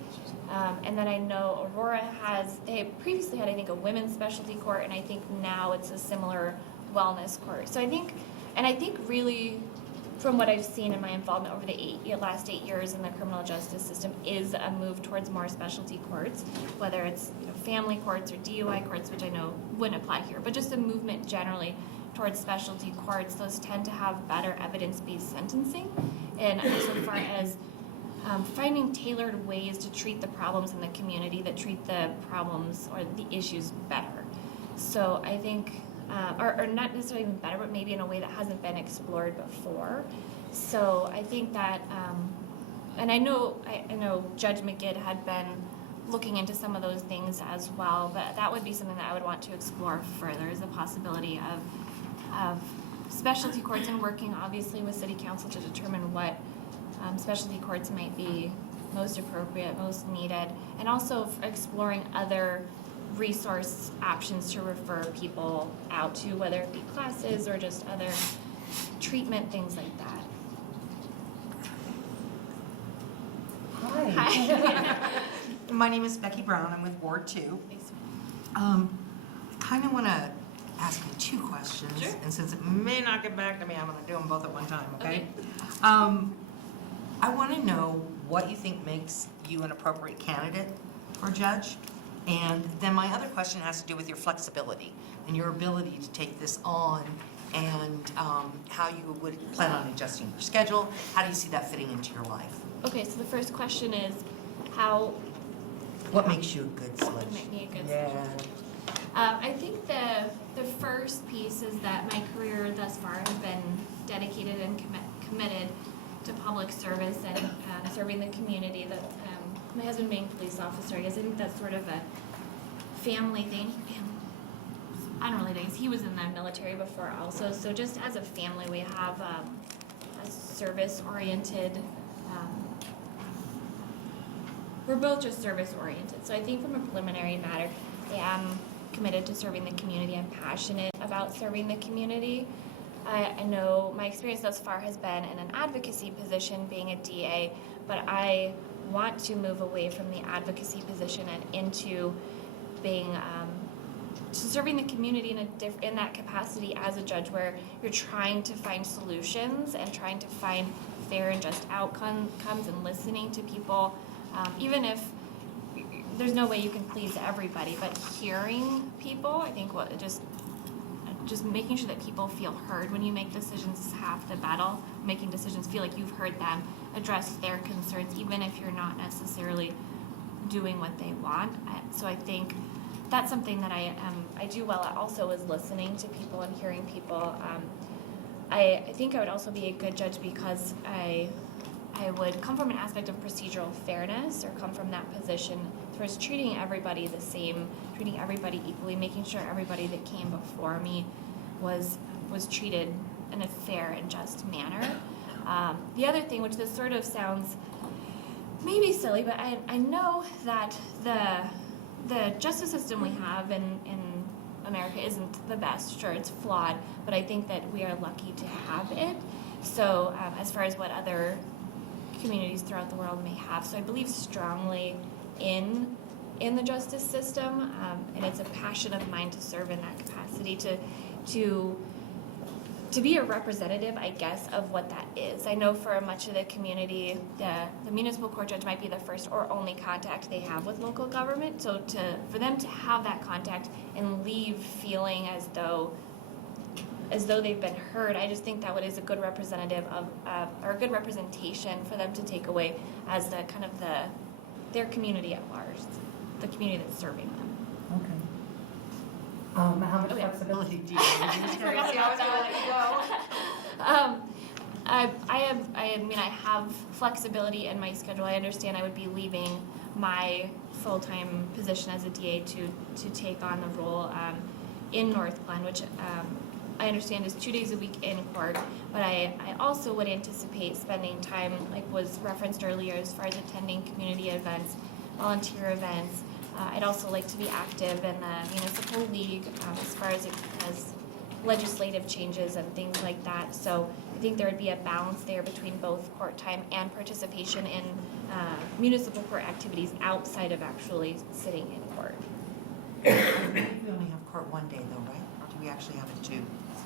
And then I know Aurora they previously had, I think, a women's specialty court, and I think now it's a similar wellness court. So I think really, from what I've seen in my involvement over the last 8 years in the criminal justice system, is a move towards more specialty courts, whether it's family courts or DUI courts, which I know wouldn't apply here, but just a movement generally towards specialty courts. Those tend to have better evidence-based sentencing, and so far as finding tailored ways to treat the problems in the community that treat the problems or the issues better. So I think or not necessarily even better, but maybe in a way that hasn't been explored before. So I think that, and I know Judge McGinn had been looking into some of those things as well, but that would be something that I would want to explore further, is the possibility of specialty courts, and working obviously with City Council to determine what specialty courts might be most appropriate, most needed, and also exploring other resource options to refer people out to, whether it be classes or just other treatment, things like that. Hi. My name is Becky Brown. I'm with Ward 2. I kind of want to ask you two questions. Sure. And since it may not get back to me, I'm going to do them both at one time, okay? Okay. I want to know what you think makes you an appropriate candidate for judge. And then my other question has to do with your flexibility and your ability to take this on, and how you would plan on adjusting your schedule. How do you see that fitting into your life? Okay, so the first question is What makes you a good what judge? would make me a good Yeah. I think the first piece is that my career thus far has been dedicated and committed to public service and serving the community. That my husband being a police officer, I guess I think that's sort of a family thing. Unrelated, because he was in the military before also. So just as a family, we have a service-oriented. We're both just service-oriented. So I think from a preliminary matter, I am committed to serving the community. I'm passionate about serving the community. I know my experience thus far has been in an advocacy position, being a DA, but I want to move away from the advocacy position and into being serving the community in that capacity as a judge, where you're trying to find solutions and trying to find fair and just outcomes and listening to people, even if there's no way you can please everybody, but hearing people, I think just making sure that people feel heard when you make decisions is half the battle. Making decisions feel like you've heard them, address their concerns, even if you're not necessarily doing what they want. So I think that's something that I do well at also, is listening to people and hearing people. I think I would also be a good judge because I would come from an aspect of procedural fairness, or come from that position towards treating everybody the same, treating everybody equally, making sure everybody that came before me was treated in a fair and just manner. The other thing, which this sort of sounds maybe silly, but I know that the justice system we have in America isn't the best. Sure, it's flawed, but I think that we are lucky to have it. So as far as what other communities throughout the world may have. So I believe strongly in the justice system, and it's a passion of mine to serve in that capacity, to be a representative, I guess, of what that is. I know for much of the community, the municipal court judge might be the first or only contact they have with local government. So for them to have that contact and leave feeling as though they've been heard, I just think that is a good representative or a good representation for them to take away as the kind of their community at large, the community that's serving them. Okay. How much flexibility do you have? I have flexibility in my schedule. I understand I would be leaving my full-time position as a DA to take on the role in Northglenn, which I understand is 2 days a week in court, but I also would anticipate spending time, like was referenced earlier, as far as attending community events, volunteer events. I'd also like to be active in the municipal league as far as legislative changes and things like that. So I think there would be a balance there between both court time and participation in municipal court activities outside of actually sitting in court. We only have court one day though, right? Or do we actually have it 2?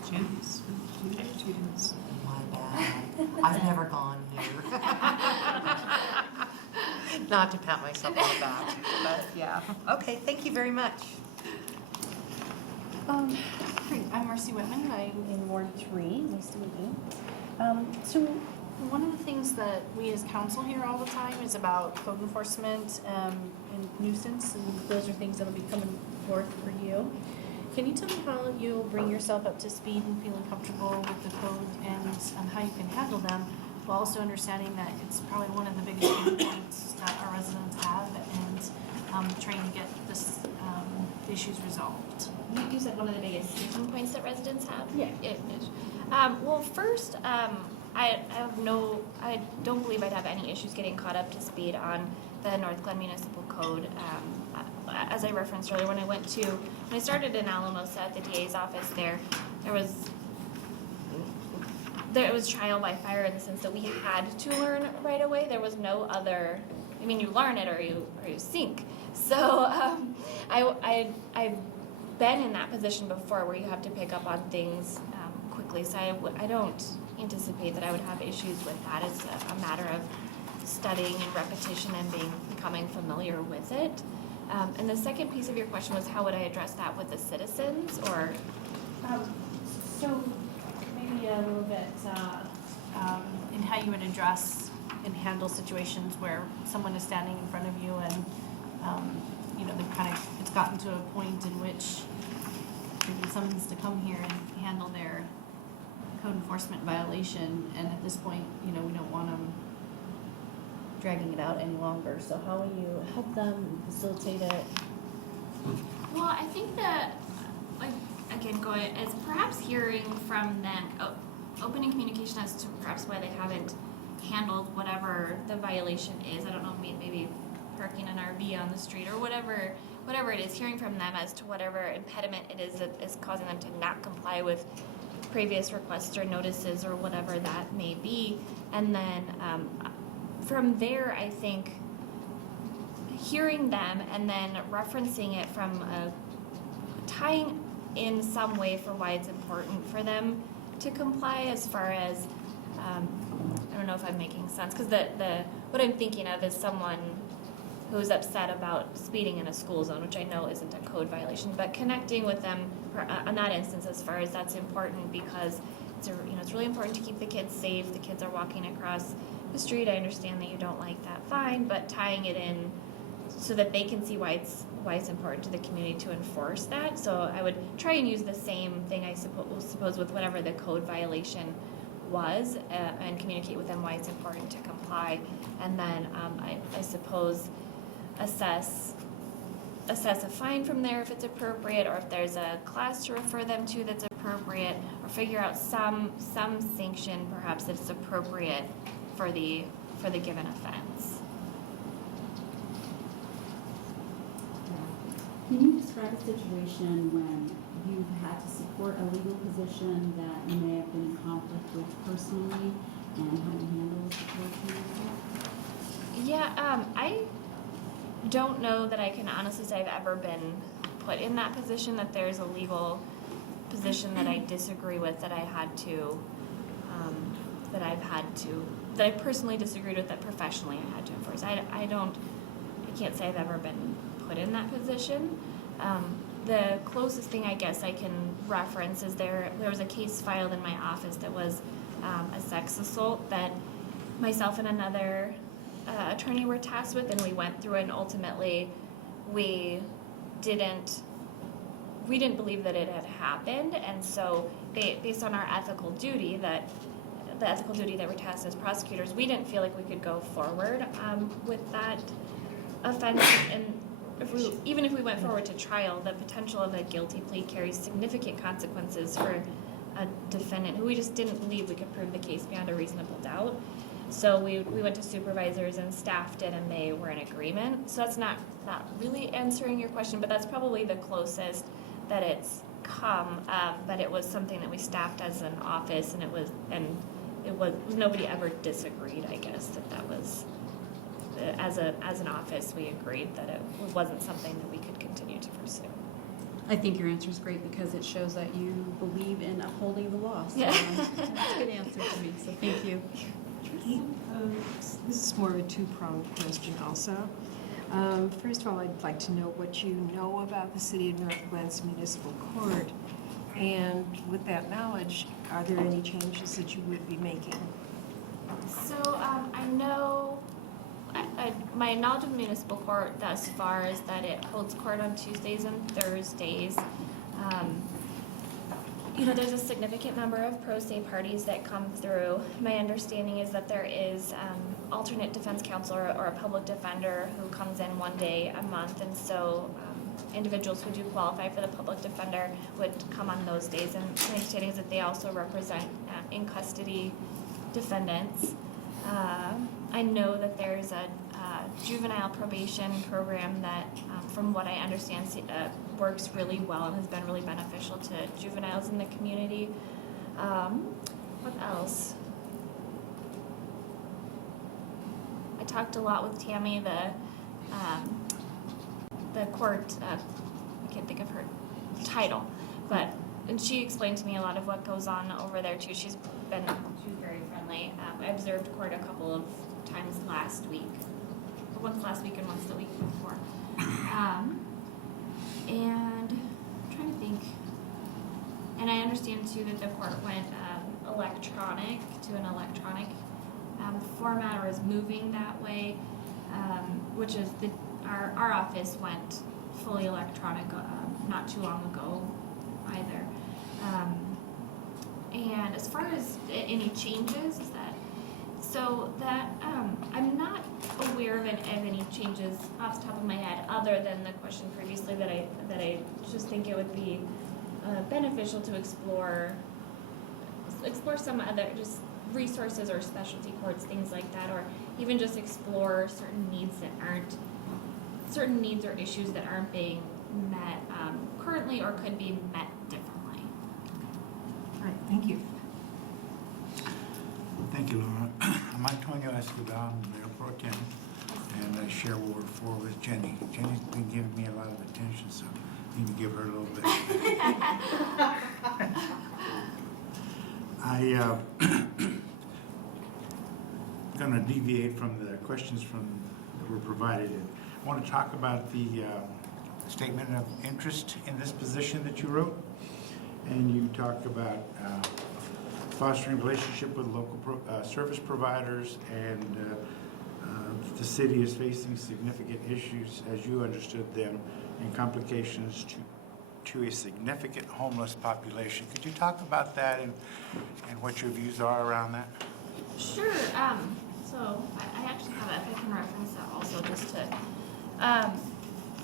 2? 2 days. My bad. I've never gone here. Not to pat myself on the back, but yeah. Okay, thank you very much. Great, I'm Marcy Whitman, I'm in Ward 3, nice to meet you. So one of the things that we as council hear all the time is about code enforcement and nuisance, and those are things that'll be coming forth for you. Can you tell me how you'll bring yourself up to speed and feeling comfortable with the code and how you can handle them, while also understanding that it's probably one of the biggest pain points that our residents have, and trying to get this issues resolved? You said one of the biggest sticking points that residents have? Yeah. Well, first, I don't believe I'd have any issues getting caught up to speed on the Northglenn Municipal Code. As I referenced earlier, when I started in Alamosa at the DA's office there was trial by fire in the sense that we had to learn right away. There was no other, I mean, you learn it or you sink. So I've been in that position before where you have to pick up on things quickly. So I don't anticipate that I would have issues with that. It's a matter of studying and repetition and becoming familiar with it. And the second piece of your question was how would I address that with the citizens, or? So maybe a little bit in how you would address and handle situations where someone is standing in front of you and it's gotten to a point in which someone needs to come here and handle their code enforcement violation, and at this point, we don't want them dragging it out any longer. So how will you help them facilitate it? Well, I think that, is perhaps hearing from them, opening communication as to perhaps why they haven't handled whatever the violation is. I don't know, maybe parking an RV on the street or whatever it is, hearing from them as to whatever impediment it is that is causing them to not comply with previous requests or notices or whatever that may be. And then from there, I think hearing them and then referencing it from tying in some way for why it's important for them to comply, as far as I don't know if I'm making sense, because what I'm thinking of is someone who's upset about speeding in a school zone, which I know isn't a code violation, but connecting with them on that instance, as far as that's important, because it's really important to keep the kids safe. The kids are walking across the street. I understand that you don't like that, fine, but tying it in so that they can see why it's important to the community to enforce that. So I would try and use the same thing, I suppose, with whatever the code violation was, and communicate with them why it's important to comply, and then I suppose assess a fine from there if it's appropriate, or if there's a class to refer them to that's appropriate, or figure out some sanction perhaps that's appropriate for the given offense. Can you describe a situation when you've had to support a legal position that you may have been in conflict with personally, and how you handle a situation like that? Yeah, I don't know that I can honestly say I've ever been put in that position, that there's a legal position that I disagree with, that I personally disagreed with, that professionally I had to enforce. I can't say I've ever been put in that position. The closest thing I guess I can reference is there was a case filed in my office that was a sex assault that myself and another attorney were tasked with, and we went through it, and ultimately we didn't believe that it had happened, and so based on our ethical duty that we're tasked as prosecutors, we didn't feel like we could go forward with that offense. And even if we went forward to trial, the potential of a guilty plea carries significant consequences for a defendant who we just didn't believe we could prove the case beyond a reasonable doubt. So we went to supervisors and staff did, and they were in agreement. So that's not really answering your question, but that's probably the closest that it's come. But it was something that we staffed as an office, and it was nobody ever disagreed, I guess, that was, as an office, we agreed that it wasn't something that we could continue to pursue. I think your answer is great because it shows that you believe in upholding the law. So Yeah. That's a good answer to me, so thank you. This is more of a two-pronged question also. First of all, I'd like to know what you know about the City of Northglenn's municipal court, and with that knowledge, are there any changes that you would be making? So I know, my knowledge of the municipal court thus far is that it holds court on Tuesdays and Thursdays. There's a significant number of pro se parties that come through. My understanding is that there is alternate defense counsel or a public defender who comes in one day a month, and so individuals who do qualify for the public defender would come on those days. And my understanding is that they also represent in custody defendants. I know that there's a juvenile probation program that, from what I understand, works really well and has been really beneficial to juveniles in the community. What else? I talked a lot with Tammy, the court, I can't think of her title, and she explained to me a lot of what goes on over there too. She's very friendly. I observed court a couple of times last week. Once last week and once the week before. And I'm trying to think. And I understand too that the court went electronic to an electronic format, or is moving that way, which is our office went fully electronic not too long ago either. And as far as any changes, I'm not aware of any changes off the top of my head, other than the question previously that I just think it would be beneficial to explore some other just resources or specialty courts, things like that, or even just explore certain needs or issues that aren't being met currently or could be met differently. All right, thank you. Thank you, Laura. I'm Antonio Escobar, Mayor Pro Tem, and I share Ward 4 with Jenny. Jenny's been giving me a lot of attention, so I need to give her a little bit. I'm going to deviate from the questions that were provided. I want to talk about the statement of interest in this position that you wrote. And you talked about fostering relationship with local service providers, and the city is facing significant issues, as you understood them, and complications to a significant homeless population. Could you talk about that and what your views are around that? Sure. So I actually have it, if I can reference that also, just to.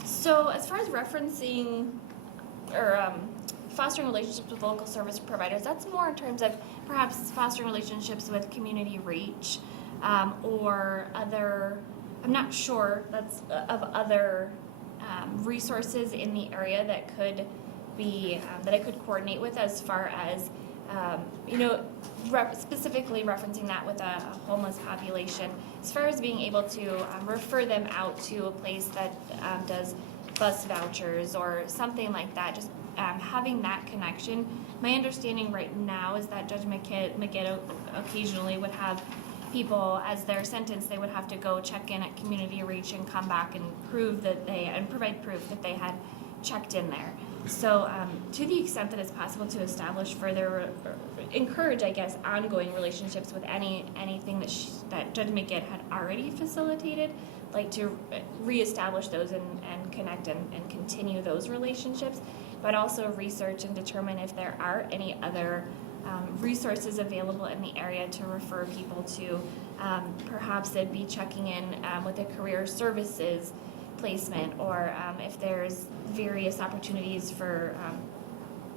So as far as referencing or fostering relationships with local service providers, that's more in terms of perhaps fostering relationships with community reach or other, I'm not sure, that's of other resources in the area that could be, that I could coordinate with, as far as, specifically referencing that with a homeless population, as far as being able to refer them out to a place that does bus vouchers or something like that, just having that connection. My understanding right now is that Judge McGitt occasionally would have people, as their sentence, they would have to go check in at Community Reach and come back and provide proof that they had checked in there. So to the extent that it's possible to establish further, encourage, I guess, ongoing relationships with anything that Judge McGitt had already facilitated, like to reestablish those and connect and continue those relationships, but also research and determine if there are any other resources available in the area to refer people to. Perhaps it'd be checking in with a career services placement, or if there's various opportunities for,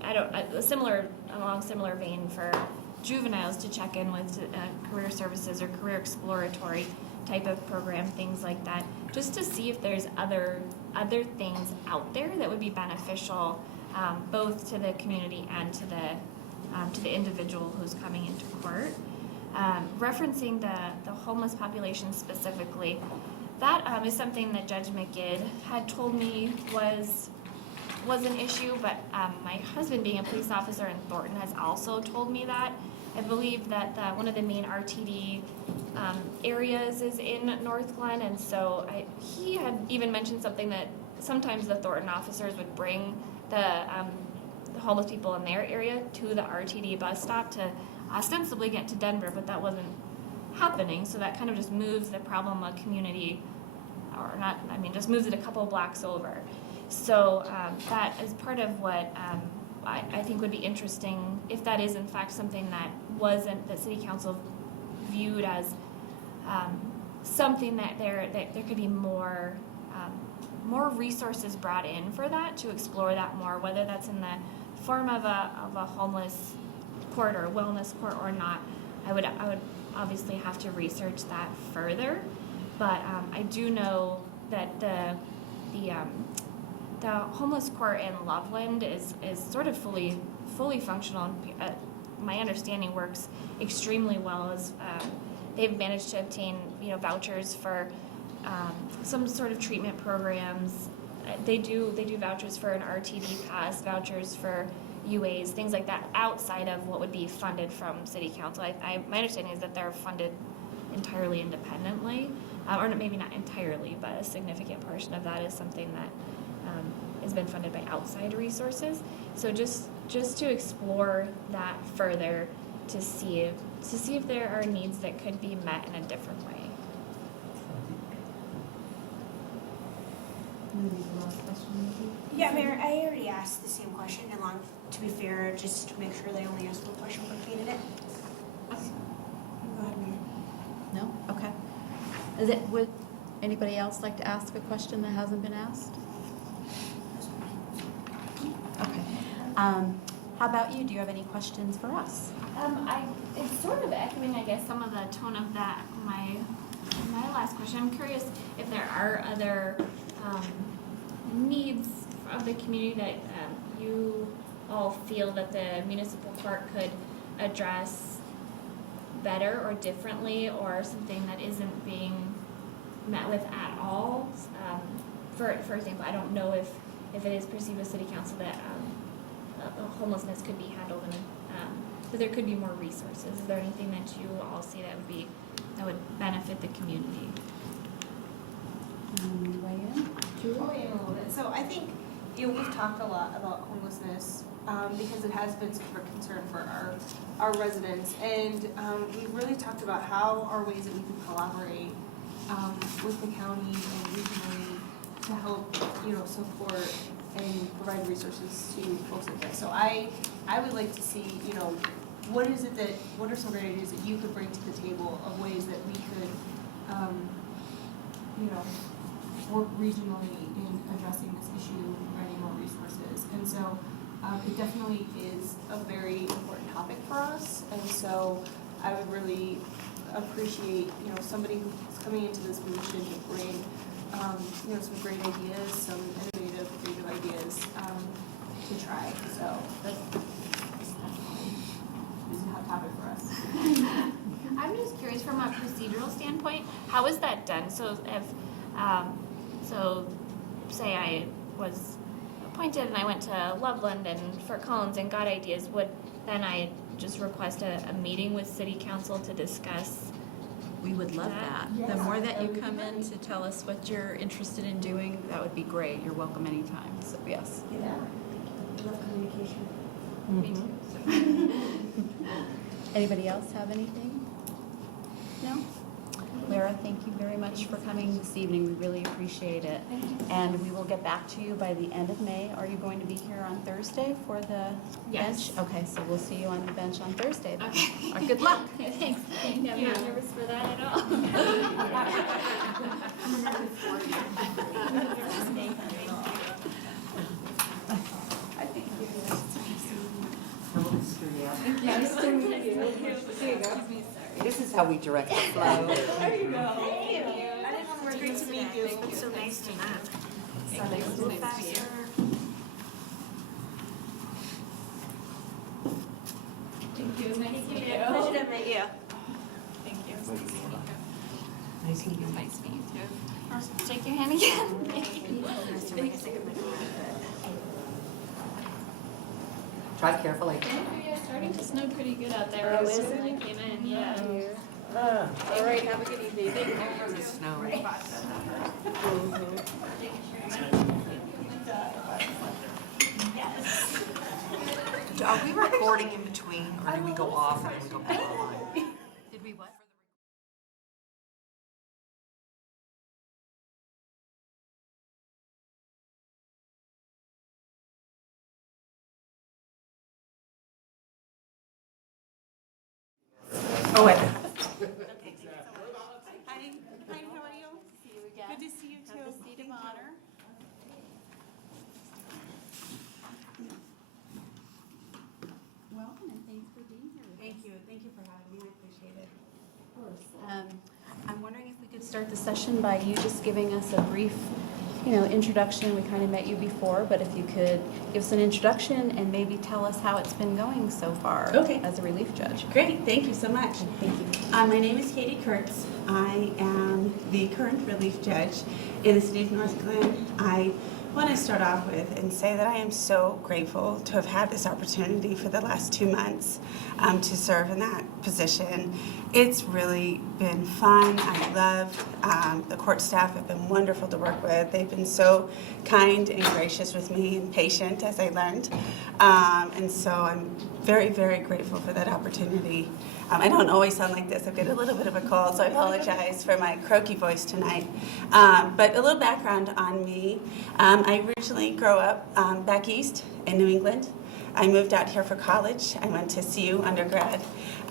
along similar vein for juveniles to check in with career services or career exploratory type of program, things like that, just to see if there's other things out there that would be beneficial, both to the community and to the individual who's coming into court. Referencing the homeless population specifically, that is something that Judge McGitt had told me was an issue, but my husband, being a police officer in Thornton, has also told me that. I believe that one of the main RTD areas is in Northglenn, and so he had even mentioned something that sometimes the Thornton officers would bring the homeless people in their area to the RTD bus stop to ostensibly get to Denver, but that wasn't happening, so that kind of just moves the problem a community, or not, just moves it a couple blocks over. So that is part of what I think would be interesting if that is in fact something that wasn't that City Council viewed as something that there could be more resources brought in for that to explore that more, whether that's in the form of a homeless court or wellness court or not. I would obviously have to research that further, but I do know that the homeless court in Loveland is sort of fully functional. And, my understanding works extremely well. As they've managed to obtain vouchers for some sort of treatment programs. They do vouchers for an RTD pass, vouchers for UAs, things like that, outside of what would be funded from City Council. My understanding is that they're funded entirely independently, or maybe not entirely, but a significant portion of that is something that has been funded by outside resources. So just to explore that further, to see if there are needs that could be met in a different way. Yeah, Mayor, I already asked the same question, and to be fair, just to make sure they only asked one question per candidate. Go ahead, Mayor. No? Okay. Would anybody else like to ask a question that hasn't been asked? Okay. How about you? Do you have any questions for us? It's sort of echoing, I guess, some of the tone of that. My last question. I'm curious if there are other needs of the community that you all feel that the municipal court could address better or differently, or something that isn't being met with at all. For example, I don't know if it is perceived as City Council that homelessness could be handled and that there could be more resources. Is there anything that you all see that would benefit the community? Weigh in? I'll weigh in a little bit. So I think we've talked a lot about homelessness because it has been sort of a concern for our residents, and we've really talked about how are ways that we can collaborate with the county and regionally to help support and provide resources to folks like this. So I would like to see what are some great ideas that you could bring to the table of ways that we could work regionally in addressing this issue, providing more resources. And so it definitely is a very important topic for us. And so I would really appreciate, somebody who's coming into this position to bring, some great ideas, some innovative, creative ideas to try. So that's definitely a hot topic for us. I'm just curious from a procedural standpoint, how is that done? So if say I was appointed and I went to Loveland and Fort Collins and got ideas, would then I just request a meeting with City Council to discuss? We would love that. Yes, The more that you that would come be in great. to tell us what you're interested in doing, that would be great. You're welcome anytime. So yes. Yeah. I love communication. Me too. Anybody else have anything? No? Lara, thank you very much for coming this evening. We really appreciate it. And we will get back to you by the end of May. Are you going to be here on Thursday for the Yes. bench? Okay, so we'll see you on the bench on Thursday then. Okay. Good luck. Thanks. Yeah, I'm not nervous for that at all. Nice to meet you. There you go. This is how we direct the flow. There you go. Thank you. It's great to meet you. It's so nice to meet. Thank you. Nice to meet you. Pleasure to meet you. Thank you. Nice to meet you. Nice to meet you too. I'll shake your hand again. Drive carefully. Yeah, it's starting to snow pretty good out there. I recently came in, yeah. All right, have a good evening. Over the snow, right? Are we recording in between, or do we go off and then we go back online? Did we what? Oh, wait. Okay, thank you so much. Hi, how are you? See you again. Good to see you too. Have the seat of honor. Welcome and thanks for being here. Thank you for having me, I appreciate it. Of course. I'm wondering if we could start the session by you just giving us a brief, introduction. We kind of met you before, but if you could give us an introduction and maybe tell us how it's been going so far Okay. as a relief judge. Great, thank you so much. Thank you. My name is Katie Kurtz. I am the current relief judge in the city of Northglenn. I want to start off with and say that I am so grateful to have had this opportunity for the last 2 months to serve in that position. It's really been fun. I love the court staff have been wonderful to work with. They've been so kind and gracious with me and patient as I learned. And so I'm very, very grateful for that opportunity. I don't always sound like this. I've got a little bit of a cold, so I apologize for my croaky voice tonight. But a little background on me. I originally grew up back east in New England. I moved out here for college. I went to CU undergrad,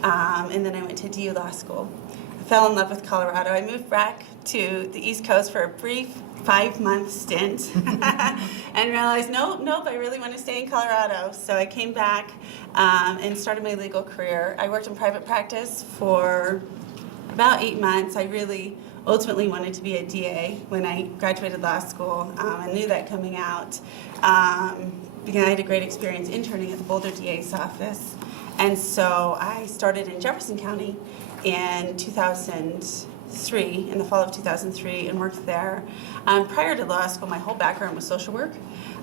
and then I went to DU Law School. I fell in love with Colorado. I moved back to the East Coast for a brief 5-month stint and realized, nope, I really want to stay in Colorado. So I came back and started my legal career. I worked in private practice for about 8 months. I really ultimately wanted to be a DA when I graduated law school. I knew that coming out. Because I had a great experience interning at the Boulder DA's office. And so I started in Jefferson County in 2003, in the fall of 2003, and worked there. Prior to law school, my whole background was social work.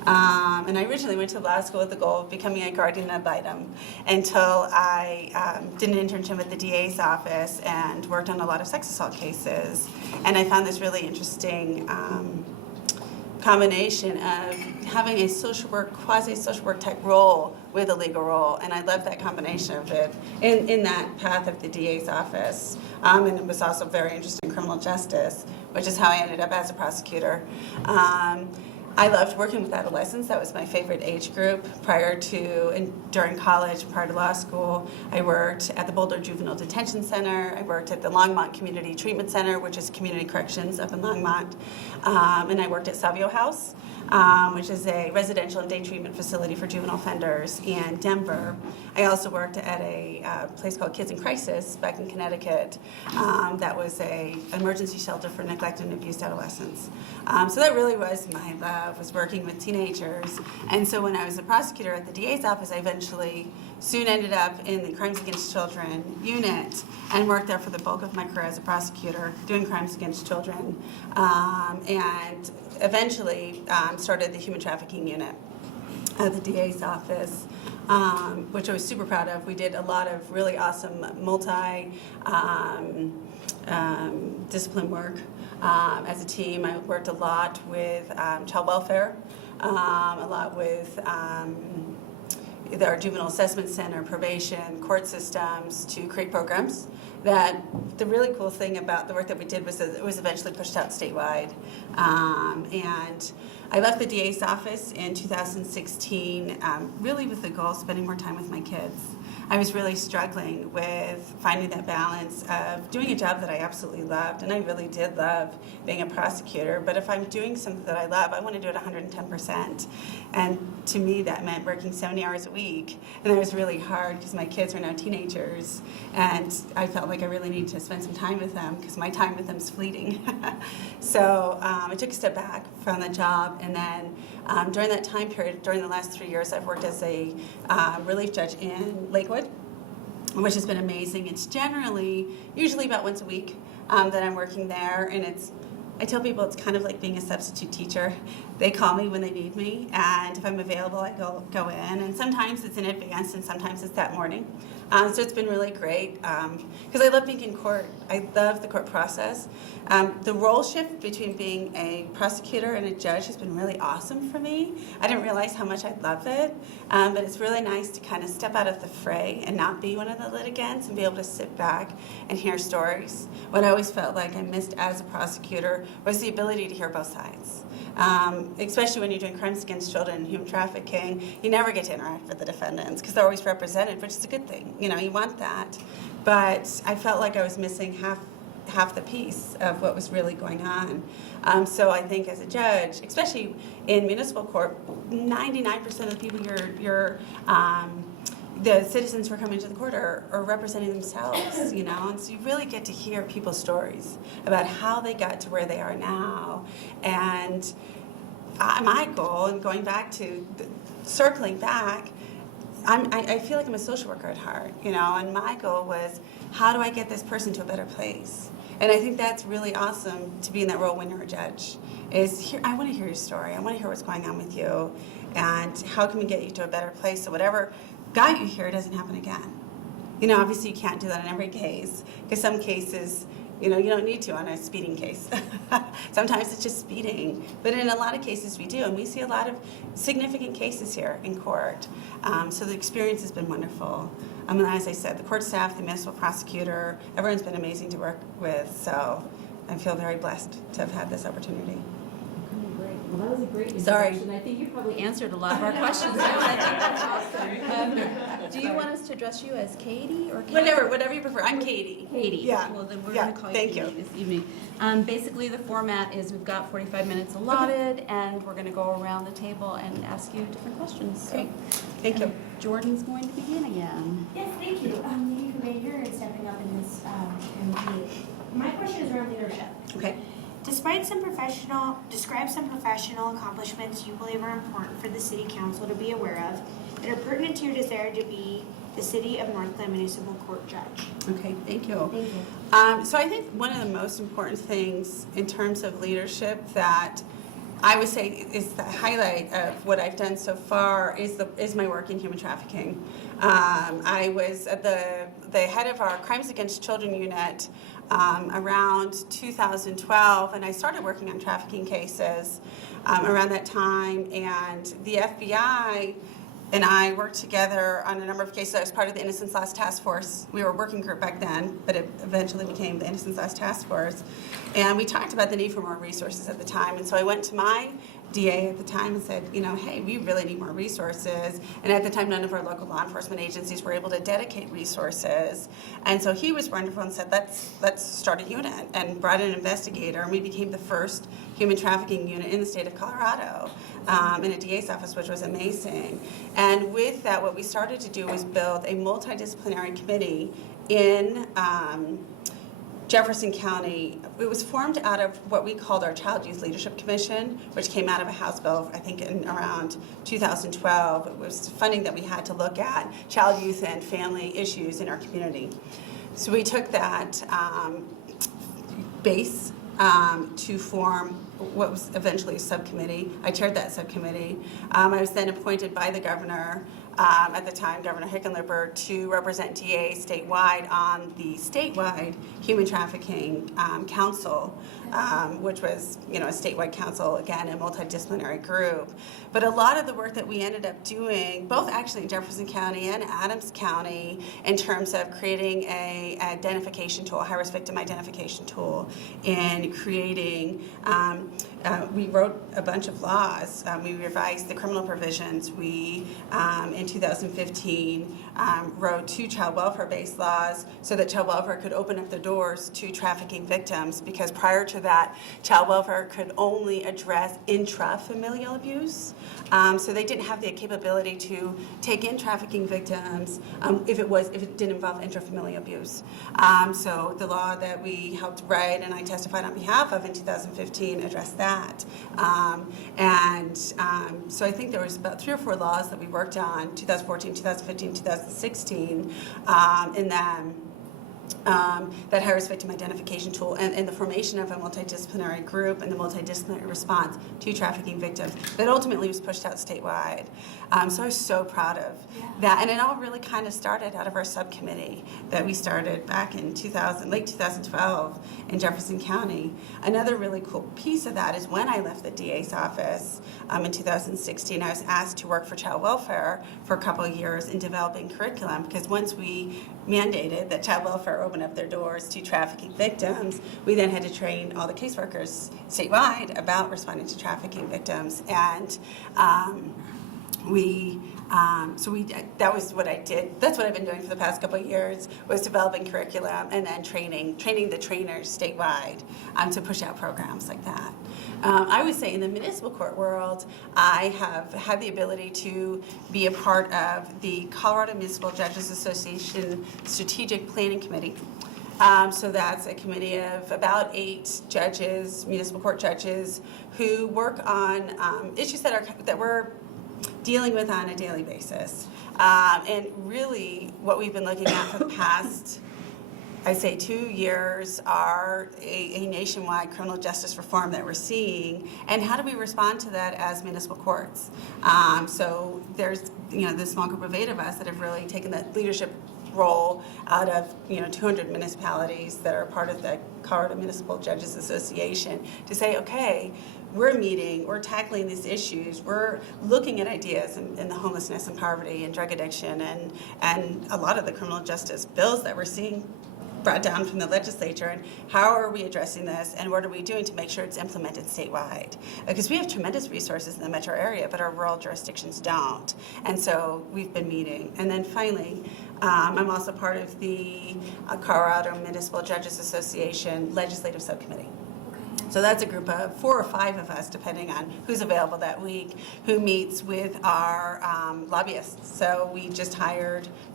And I originally went to law school with the goal of becoming a guardian ad litem until I did an internship at the DA's office and worked on a lot of sex assault cases. And I found this really interesting combination of having a social work, quasi-social work type role with a legal role, and I love that combination of it in that path of the DA's office. And it was also very interesting in criminal justice, which is how I ended up as a prosecutor. I loved working with adolescents. That was my favorite age group. Prior to and during college, prior to law school, I worked at the Boulder Juvenile Detention Center. I worked at the Longmont Community Treatment Center, which is community corrections up in Longmont. And I worked at Savio House, which is a residential and day treatment facility for juvenile offenders in Denver. I also worked at a place called Kids in Crisis back in Connecticut. That was an emergency shelter for neglected and abused adolescents. So that really was my love, was working with teenagers. And so when I was a prosecutor at the DA's office, I eventually soon ended up in the Crimes Against Children unit and worked there for the bulk of my career as a prosecutor, doing crimes against children. And eventually started the human trafficking unit at the DA's office, which I was super proud of. We did a lot of really awesome multi-discipline work as a team. I worked a lot with child welfare, a lot with our juvenile assessment center, probation, court systems to create programs. That the really cool thing about the work that we did was that it was eventually pushed out statewide. And I left the DA's office in 2016, really with the goal of spending more time with my kids. I was really struggling with finding that balance of doing a job that I absolutely loved, and I really did love being a prosecutor, but if I'm doing something that I love, I want to do it 110%. And to me, that meant working 70 hours a week, and that was really hard because my kids are now teenagers, and I felt like I really needed to spend some time with them because my time with them is fleeting. So I took a step back from the job, and then during that time period, during the last 3 years, I've worked as a relief judge in Lakewood, which has been amazing. It's usually about once a week that I'm working there, and I tell people it's kind of like being a substitute teacher. They call me when they need me, and if I'm available, I go in, and sometimes it's in advance, and sometimes it's that morning. So it's been really great because I love being in court. I love the court process. The role shift between being a prosecutor and a judge has been really awesome for me. I didn't realize how much I'd love it, but it's really nice to kind of step out of the fray and not be one of the litigants and be able to sit back and hear stories. What I always felt like I missed as a prosecutor was the ability to hear both sides. Especially when you're doing crimes against children and human trafficking, you never get to interact with the defendants because they're always represented, which is a good thing. You want that. but I felt like I was missing half the piece of what was really going on. So I think as a judge, especially in municipal court, 99% of the people the citizens who are coming to the court are representing themselves, you know, and so you really get to hear people's stories about how they got to where they are now. And my goal, and going back to circling back, I feel like I'm a social worker at heart, you know, and my goal was, how do I get this person to a better place? And I think that's really awesome to be in that role when you're a judge. I want to hear your story. I want to hear what's going on with you, and how can we get you to a better place so whatever got you here doesn't happen again. You know, obviously you can't do that in every case, because some cases, you know, you don't need to on a speeding case. Sometimes it's just speeding. But in a lot of cases we do, and we see a lot of significant cases here in court. So the experience has been wonderful. And as I said, the court staff, the municipal prosecutor, everyone's been amazing to work with. So I feel very blessed to have had this opportunity. Great. Well, that was a great Sorry. introduction. I think you probably answered a lot of our questions too. I think that's awesome. Do you want us to address you as Katie or Katie? Whatever you prefer. I'm Katie. Katie. Yeah. Well, then we're Yeah. going to call you Thank Katie you. this evening. Basically, the format is we've got 45 minutes allotted, and we're going to go around the table and ask you different questions. So, Great. Thank you. Jordan's going to begin again. Yes, thank you. Thank you for being here and stepping up in this meeting. My question is around leadership. Okay. Describe some professional accomplishments you believe are important for the City Council to be aware of that are pertinent to your desire to be the City of Northglenn Municipal Court Judge. Okay, thank you. Thank you. So I think one of the most important things in terms of leadership that I would say is the highlight of what I've done so far is my work in human trafficking. I was at the head of our Crimes Against Children unit around 2012, and I started working on trafficking cases around that time, and the FBI and I worked together on a number of cases. I was part of the Innocence Lost Task Force. We were a working group back then, but it eventually became the Innocence Lost Task Force. And we talked about the need for more resources at the time. And so I went to my DA at the time and said, you know, hey, we really need more resources. And at the time, none of our local law enforcement agencies were able to dedicate resources. And so he was wonderful and said, let's start a unit, and brought in an investigator. And we became the first human trafficking unit in the state of Colorado in a DA's office, which was amazing. And with that, what we started to do was build a multidisciplinary committee in Jefferson County. It was formed out of what we called our Child Youth Leadership Commission, which came out of a House bill, I think, in around 2012. It was funding that we had to look at child, youth, and family issues in our community. So we took that base to form what was eventually a subcommittee. I chaired that subcommittee. I was then appointed by the governor, at the time, Governor Hickenlooper, to represent DA statewide on the statewide Human Trafficking Council, which was, you know, a statewide council, again, a multidisciplinary group. But a lot of the work that we ended up doing, both actually in Jefferson County and Adams County, in terms of creating a identification tool, high-risk victim identification tool, and creating, we wrote a bunch of laws. We revised the criminal provisions. We, in 2015, wrote 2 child welfare-based laws so that child welfare could open up the doors to trafficking victims, because prior to that, child welfare could only address intrafamilial abuse. So they didn't have the capability to take in trafficking victims if it didn't involve intrafamilial abuse. So the law that we helped write and I testified on behalf of in 2015 addressed that. So I think there was about 3 or 4 laws that we worked on, 2014, 2015, 2016, in that high-risk victim identification tool and the formation of a multidisciplinary group and the multidisciplinary response to trafficking victims that ultimately was pushed out statewide. So I was so proud of that. And it all really kind of started out of our subcommittee that we started back in late 2012 in Jefferson County. Another really cool piece of that is when I left the DA's office in 2016, I was asked to work for child welfare for a couple of years in developing curriculum, because once we mandated that child welfare open up their doors to trafficking victims, we then had to train all the caseworkers statewide about responding to trafficking victims. And we That was what I did. That's what I've been doing for the past couple of years, was developing curriculum and then training the trainers statewide to push out programs like that. I would say in the municipal court world, I have had the ability to be a part of the Colorado Municipal Judges Association Strategic Planning Committee. So that's a committee of about 8 judges, municipal court judges, who work on issues that we're dealing with on a daily basis. And really what we've been looking at for the past, I'd say 2 years, are a nationwide criminal justice reform that we're seeing, and how do we respond to that as municipal courts? So there's this small group of 8 of us that have really taken that leadership role out of 200 municipalities that are part of the Colorado Municipal Judges Association to say, okay, we're meeting, we're tackling these issues, we're looking at ideas in the homelessness and poverty and drug addiction and a lot of the criminal justice bills that we're seeing brought down from the legislature, and how are we addressing this, and what are we doing to make sure it's implemented statewide? Because we have tremendous resources in the metro area, but our rural jurisdictions don't. And so we've been meeting. And then finally, I'm also part of the Colorado Municipal Judges Association Legislative Subcommittee. So that's a group of 4 or 5 of us, depending on who's available that week, who meets with our lobbyists. So we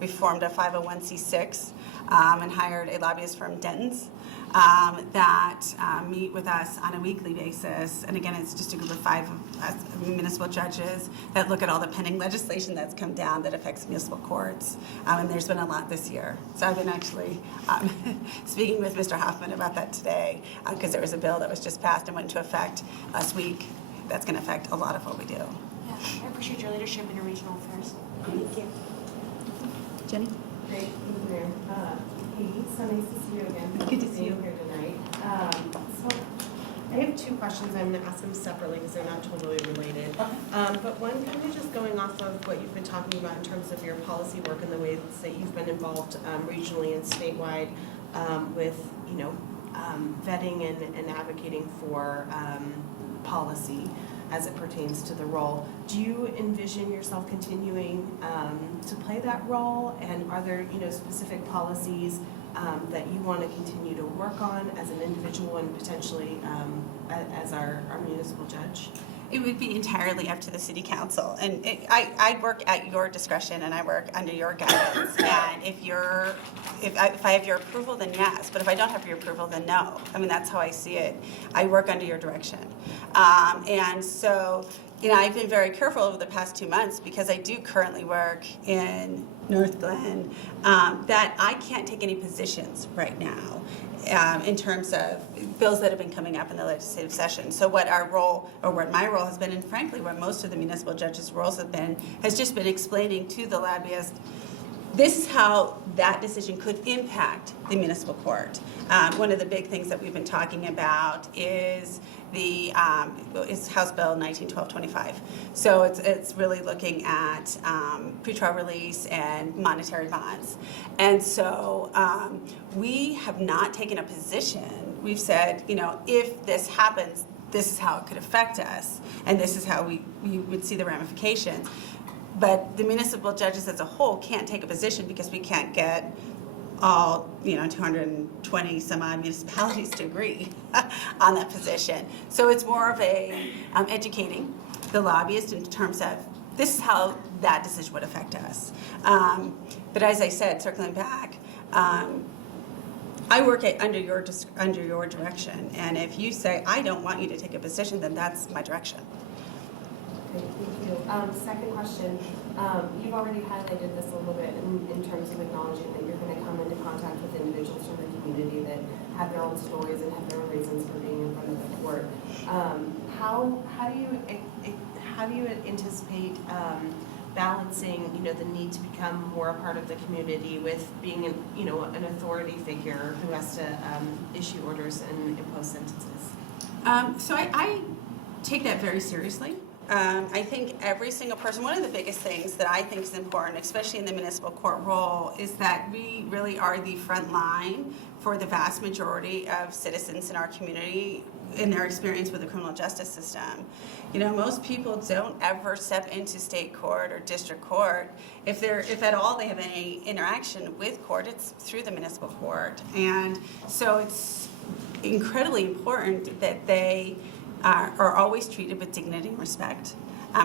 formed a 501c6 and hired a lobbyist firm, Denton's, that meet with us on a weekly basis. And again, it's just a group of 5 of us, municipal judges, that look at all the pending legislation that's come down that affects municipal courts. And there's been a lot this year. So I've been actually speaking with Mr. Hoffman about that today, because there was a bill that was just passed and went into effect last week. That's going to affect a lot of what we do. Yeah, I appreciate your leadership in your regional affairs. Thank you. Jenny? Great, thank you, Mayor. Katie, so nice to see you again. Good to see you here tonight. So I have 2 questions. I'm going to ask them separately because they're not totally related. But one, kind of just going off of what you've been talking about in terms of your policy work and the ways that you've been involved regionally and statewide with, vetting and advocating for policy as it pertains to the role. Do you envision yourself continuing to play that role? And are there, specific policies that you want to continue to work on as an individual and potentially as our municipal judge? It would be entirely up to the city council, and I work at your discretion and I work under your guidance. And if I have your approval, then yes. But if I don't have your approval, then no. I mean, that's how I see it. I work under your direction, and so I've been very careful over the past 2 months, because I do currently work in Northglenn, that I can't take any positions right now in terms of bills that have been coming up in the legislative session. So what our role, or what my role has been, and frankly what most of the municipal judges' roles have been, has just been explaining to the lobbyist, this is how that decision could impact the municipal court. One of the big things that we've been talking about is is House Bill 191225. So it's really looking at pretrial release and monetary bonds. And so we have not taken a position. We've said, if this happens, this is how it could affect us, and this is how we would see the ramifications. But the municipal judges as a whole can't take a position, because we can't get all 220 some odd municipalities to agree on that position. So it's more of a educating the lobbyist in terms of, this is how that decision would affect us. But as I said, circling back, I work under your direction, and if you say I don't want you to take a position, then that's my direction. Great, thank you. Second question, you've already highlighted this a little bit in terms of acknowledging that you're going to come into contact with individuals from the community that have their own stories and have their own reasons for being in front of the court. How do you anticipate balancing, the need to become more a part of the community with being an authority figure who has to issue orders and impose sentences? So I take that very seriously. I think every single person, one of the biggest things that I think is important, especially in the municipal court role, is that we really are the front line for the vast majority of citizens in our community, in their experience with the criminal justice system. You know, most people don't ever step into state court or district court. If at all they have any interaction with court, it's through the municipal court. And so it's incredibly important that they are always treated with dignity and respect,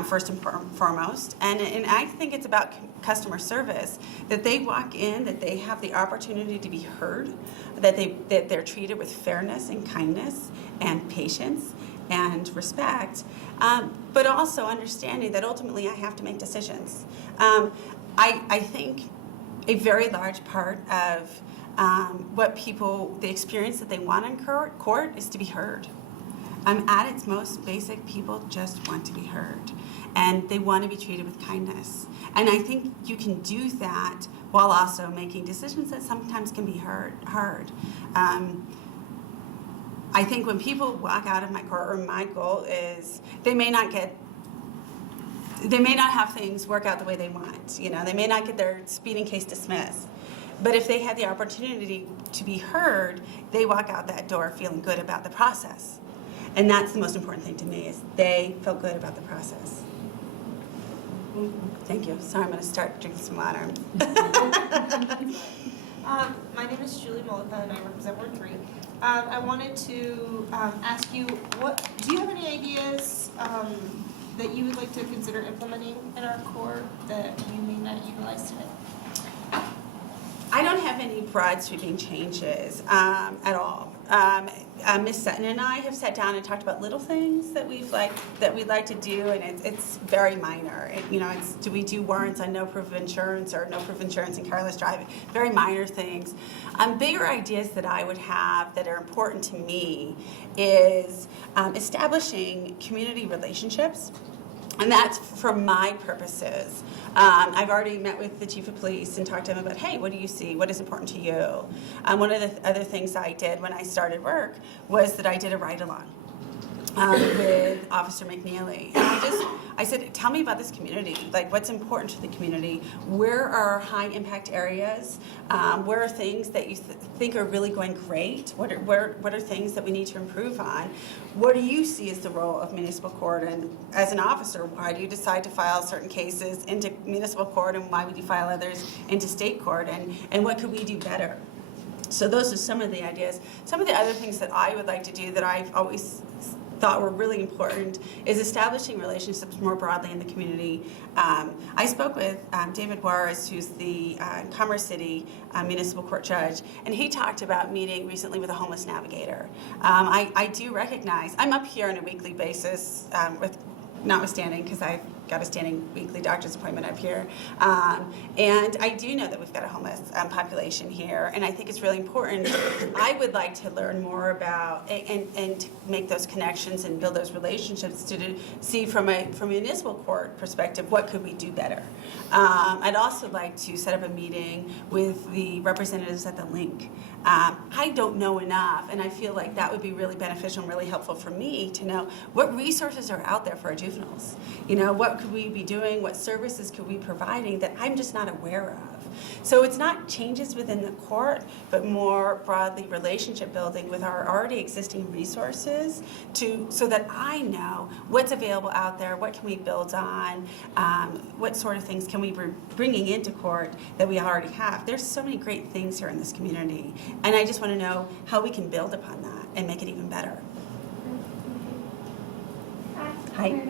first and foremost. And I think it's about customer service, that they walk in, that they have the opportunity to be heard, that they're treated with fairness and kindness and patience and respect, but also understanding that ultimately I have to make decisions. I think a very large part of the experience that they want in court is to be heard. At its most basic, people just want to be heard, and they want to be treated with kindness. And I think you can do that while also making decisions that sometimes can be hard. I think when people walk out of my courtroom, my goal is they may not have things work out the way they want. You know, they may not get their speeding case dismissed. But if they had the opportunity to be heard, they walk out that door feeling good about the process. And that's the most important thing to me, is they feel good about the process. Thank you. Sorry, I'm going to start drinking some water. My name is Julie Mollica, and I represent Ward 3. I wanted to ask you, do you have any ideas that you would like to consider implementing in our court that you may not utilize today? I don't have any broad sweeping changes at all. Ms. Sutton and I have sat down and talked about little things that we'd like to do, and it's very minor. Do we do warrants on no proof of insurance or no proof of insurance in careless driving? Very minor things. Bigger ideas that I would have that are important to me is establishing community relationships. And that's for my purposes. I've already met with the chief of police and talked to him about, hey, what do you see? What is important to you? One of the other things I did when I started work was that I did a ride-along with Officer McNeely. And I said, tell me about this community. Like, what's important to the community? Where are high impact areas? Where are things that you think are really going great? What are things that we need to improve on? What do you see as the role of municipal court? And as an officer, why do you decide to file certain cases into municipal court, and why would you file others into state court? And what could we do better? So those are some of the ideas. Some of the other things that I would like to do that I've always thought were really important is establishing relationships more broadly in the community. I spoke with David Juarez, who's the Commerce City Municipal Court Judge, and he talked about meeting recently with a homeless navigator. I do recognize, I'm up here on a weekly basis, notwithstanding, because I've got a standing weekly doctor's appointment up here. And I do know that we've got a homeless population here, and I think it's really important. I would like to learn more about and to make those connections and build those relationships to see from a municipal court perspective, what could we do better? I'd also like to set up a meeting with the representatives at the link. I don't know enough, and I feel like that would be really beneficial and really helpful for me to know what resources are out there for our juveniles. You know, what could we be doing? What services could we be providing that I'm just not aware of? So it's not changes within the court, but more broadly relationship building with our already existing resources so that I know what's available out there, what can we build on, what sort of things can we be bringing into court that we already have. There's so many great things here in this community, and I just want to know how we can build upon that and make it even better. Hi.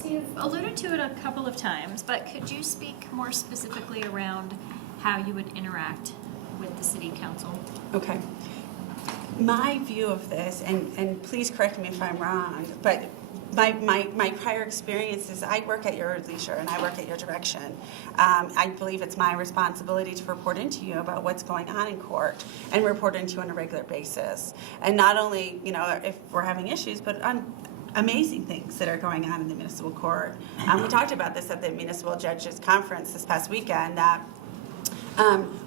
So you've alluded to it a couple of times, but could you speak more specifically around how you would interact with the city council? Okay. My view of this, and please correct me if I'm wrong, but my prior experience is I work at your leisure and I work at your direction. I believe it's my responsibility to report into you about what's going on in court and report into you on a regular basis. And not only, if we're having issues, but on amazing things that are going on in the municipal court. We talked about this at the Municipal Judges Conference this past weekend, that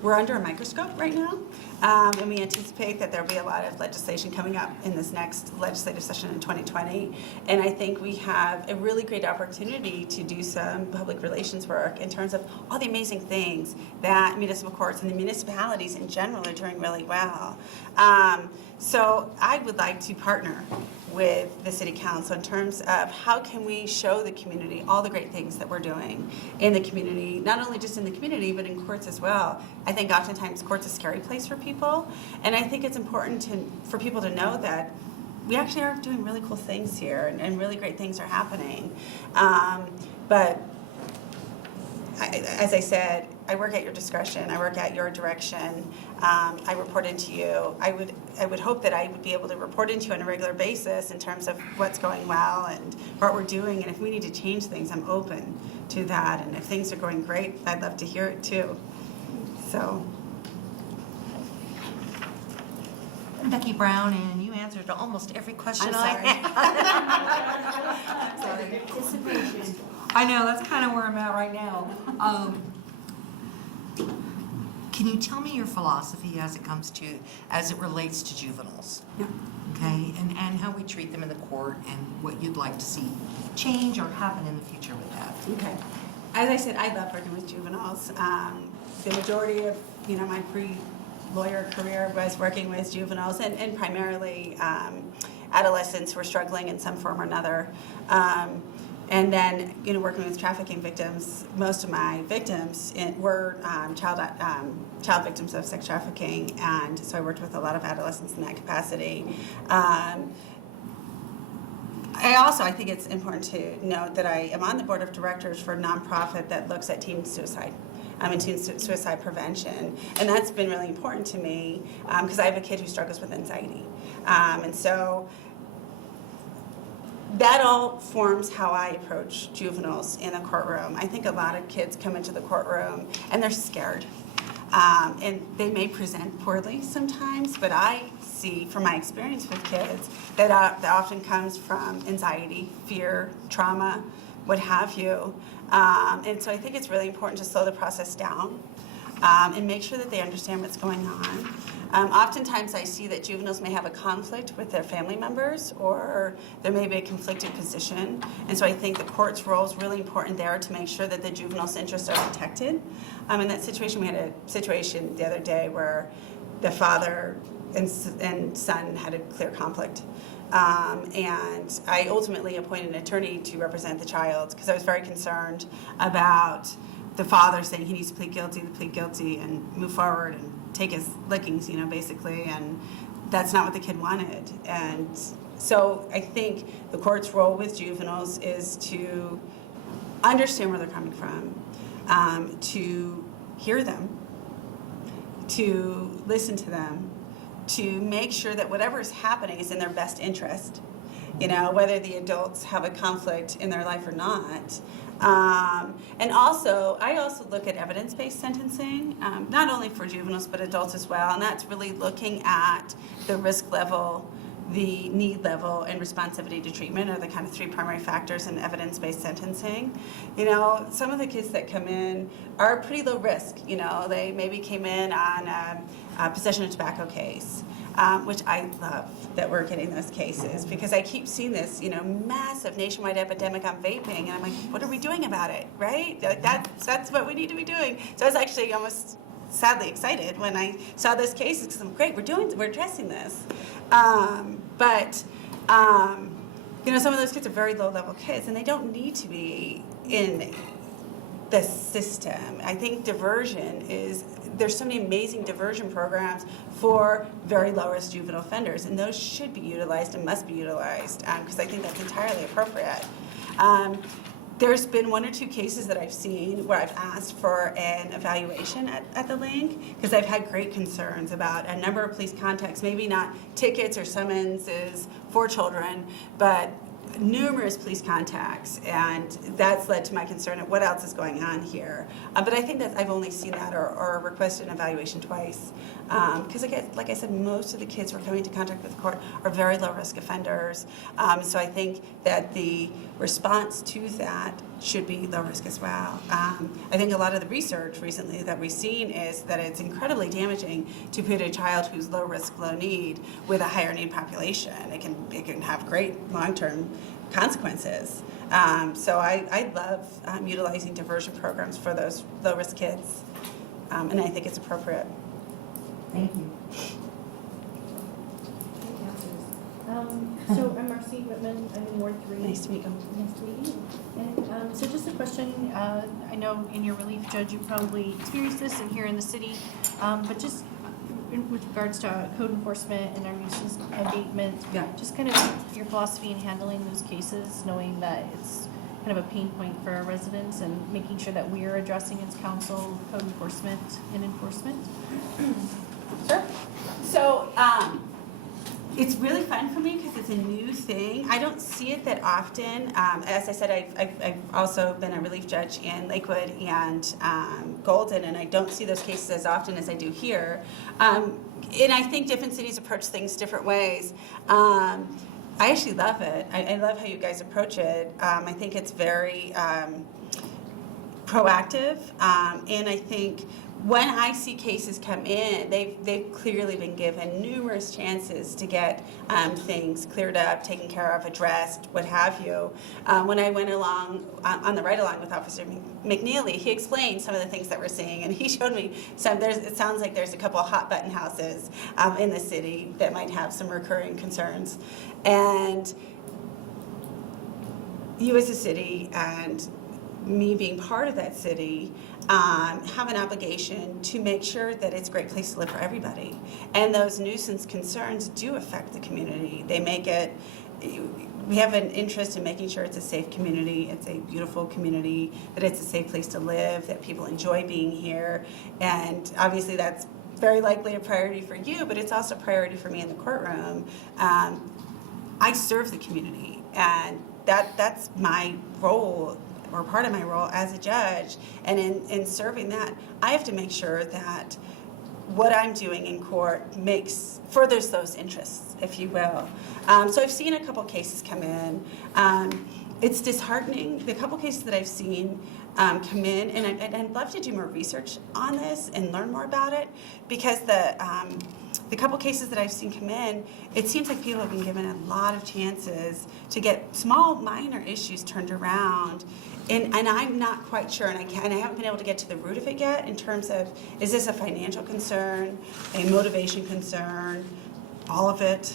we're under a microscope right now, and we anticipate that there'll be a lot of legislation coming up in this next legislative session in 2020. And I think we have a really great opportunity to do some public relations work in terms of all the amazing things that municipal courts and the municipalities in general are doing really well. So I would like to partner with the city council in terms of how can we show the community all the great things that we're doing in the community, not only just in the community, but in courts as well. I think oftentimes court's a scary place for people, and I think it's important for people to know that we actually are doing really cool things here, and really great things are happening. But as I said, I work at your discretion. I work at your direction. I report into you. I would hope that I would be able to report into you on a regular basis in terms of what's going well and what we're doing. And if we need to change things, I'm open to that. And if things are going great, I'd love to hear it too. So. I'm Becky Brown, and you answered almost every question I'm I sorry. had. I'm sorry. Anticipation. I know, that's kind of where I'm at right now. Can you tell me your philosophy as it relates to juveniles? Yeah. Okay, and how we treat them in the court, and what you'd like to see change or happen in the future with that? Okay. As I said, I love working with juveniles. The majority of my pre-lawyer career was working with juveniles, and primarily adolescents who are struggling in some form or another. And then, working with trafficking victims, most of my victims were child victims of sex trafficking, and so I worked with a lot of adolescents in that capacity. I think it's important to note that I am on the board of directors for a nonprofit that looks at teen suicide. And teen suicide prevention, and that's been really important to me because I have a kid who struggles with anxiety, and so that all forms how I approach juveniles in the courtroom. I think a lot of kids come into the courtroom and they're scared, and they may present poorly sometimes, but I see from my experience with kids that often comes from anxiety, fear, trauma, what have you. And so I think it's really important to slow the process down and make sure that they understand what's going on. Oftentimes I see that juveniles may have a conflict with their family members, or there may be a conflicted position. And so I think the court's role is really important there to make sure that the juvenile's interests are protected. In that situation, we had a situation the other day where the father and son had a clear conflict. And I ultimately appointed an attorney to represent the child because I was very concerned about the father saying he needs to plead guilty and move forward and take his lickings, basically, and that's not what the kid wanted. And so I think the court's role with juveniles is to understand where they're coming from, to hear them, to listen to them, to make sure that whatever is happening is in their best interest, whether the adults have a conflict in their life or not. And also, I also look at evidence-based sentencing, not only for juveniles but adults as well, and that's really looking at the risk level, the need level, and responsivity to treatment are the kind of three primary factors in evidence-based sentencing. Some of the kids that come in are pretty low risk. They maybe came in on a possession of tobacco case, which I love that we're getting those cases because I keep seeing this, massive nationwide epidemic on vaping, and I'm like, what are we doing about it, right? That's what we need to be doing. So I was actually almost sadly excited when I saw this case because I'm great, we're addressing this. But some of those kids are very low-level kids, and they don't need to be in the system. I think there's so many amazing diversion programs for very low-risk juvenile offenders, and those should be utilized and must be utilized because I think that's entirely appropriate. There's been one or two cases that I've seen where I've asked for an evaluation at the link because I've had great concerns about a number of police contacts, maybe not tickets or summonses for children, but numerous police contacts, and that's led to my concern of what else is going on here. But I think that I've only seen that or requested an evaluation twice. Because like I said, most of the kids who are coming into contact with the court are very low-risk offenders. So I think that the response to that should be low risk as well. I think a lot of the research recently that we've seen is that it's incredibly damaging to put a child who's low risk, low need with a higher need population. It can have great long-term consequences. So I love utilizing diversion programs for those low-risk kids, and I think it's appropriate. Thank you. So I'm Marcy Whitman, I'm in Ward 3. Nice to meet you. Nice to meet you. And so just a question, I know in your relief, Judge, you probably experienced this and here in the city, but just with regards to code enforcement and our nuisance abatement, just kind of your philosophy in handling those cases, knowing that it's kind of a pain point for our residents and making sure that we're addressing as council code enforcement and enforcement. Sure. So it's really fun for me because it's a new thing. I don't see it that often. As I said, I've also been a relief judge in Lakewood and Golden, and I don't see those cases as often as I do here. And I think different cities approach things different ways. I actually love it. I love how you guys approach it. I think it's very proactive, and I think when I see cases come in, they've clearly been given numerous chances to get things cleared up, taken care of, addressed, what have you. When I went along on the ride-along with Officer McNeely, he explained some of the things that we're seeing, and he showed me some. It sounds like there's a couple of hot-button houses in the city that might have some recurring concerns. And you as a city and me being part of that city have an obligation to make sure that it's a great place to live for everybody. And those nuisance concerns do affect the community. They make it, we have an interest in making sure it's a safe community, it's a beautiful community, that it's a safe place to live, that people enjoy being here. And obviously that's very likely a priority for you, but it's also a priority for me in the courtroom. I serve the community, and that's my role, or part of my role as a judge. And in serving that, I have to make sure that what I'm doing in court furthers those interests, if you will. So I've seen a couple cases come in. It's disheartening. The couple cases that I've seen come in, and I'd love to do more research on this and learn more about it, because the couple cases that I've seen come in, it seems like people have been given a lot of chances to get small, minor issues turned around. And I'm not quite sure, and I haven't been able to get to the root of it yet in terms of, is this a financial concern, a motivation concern, all of it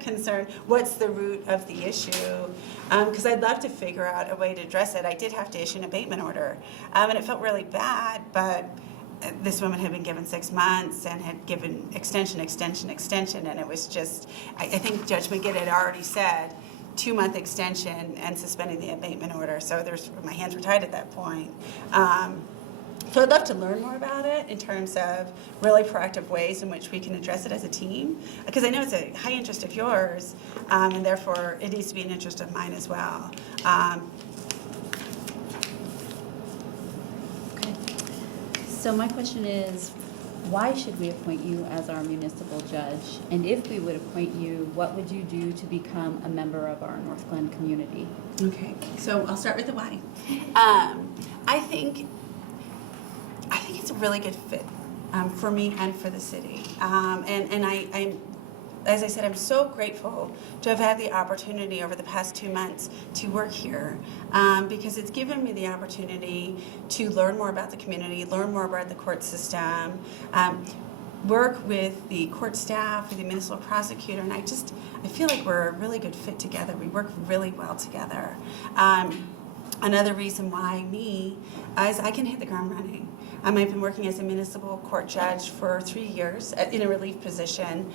concern? What's the root of the issue? Because I'd love to figure out a way to address it. I did have to issue an abatement order, and it felt really bad, but this woman had been given 6 months and had given extension, and it was just, I think Judge McGinn had already said 2-month extension and suspending the abatement order, so my hands were tied at that point. So I'd love to learn more about it in terms of really proactive ways in which we can address it as a team, because I know it's a high interest of yours, and therefore it needs to be an interest of mine as well. So my question is, why should we appoint you as our municipal judge? And if we would appoint you, what would you do to become a member of our Northglenn community? Okay, so I'll start with the why. I think it's a really good fit for me and for the city. And I'm, as I said, I'm so grateful to have had the opportunity over the past 2 months to work here, because it's given me the opportunity to learn more about the community, learn more about the court system, work with the court staff, with the municipal prosecutor, and I feel like we're a really good fit together. We work really well together. Another reason why me is I can hit the ground running. I've been working as a municipal court judge for 3 years in a relief position.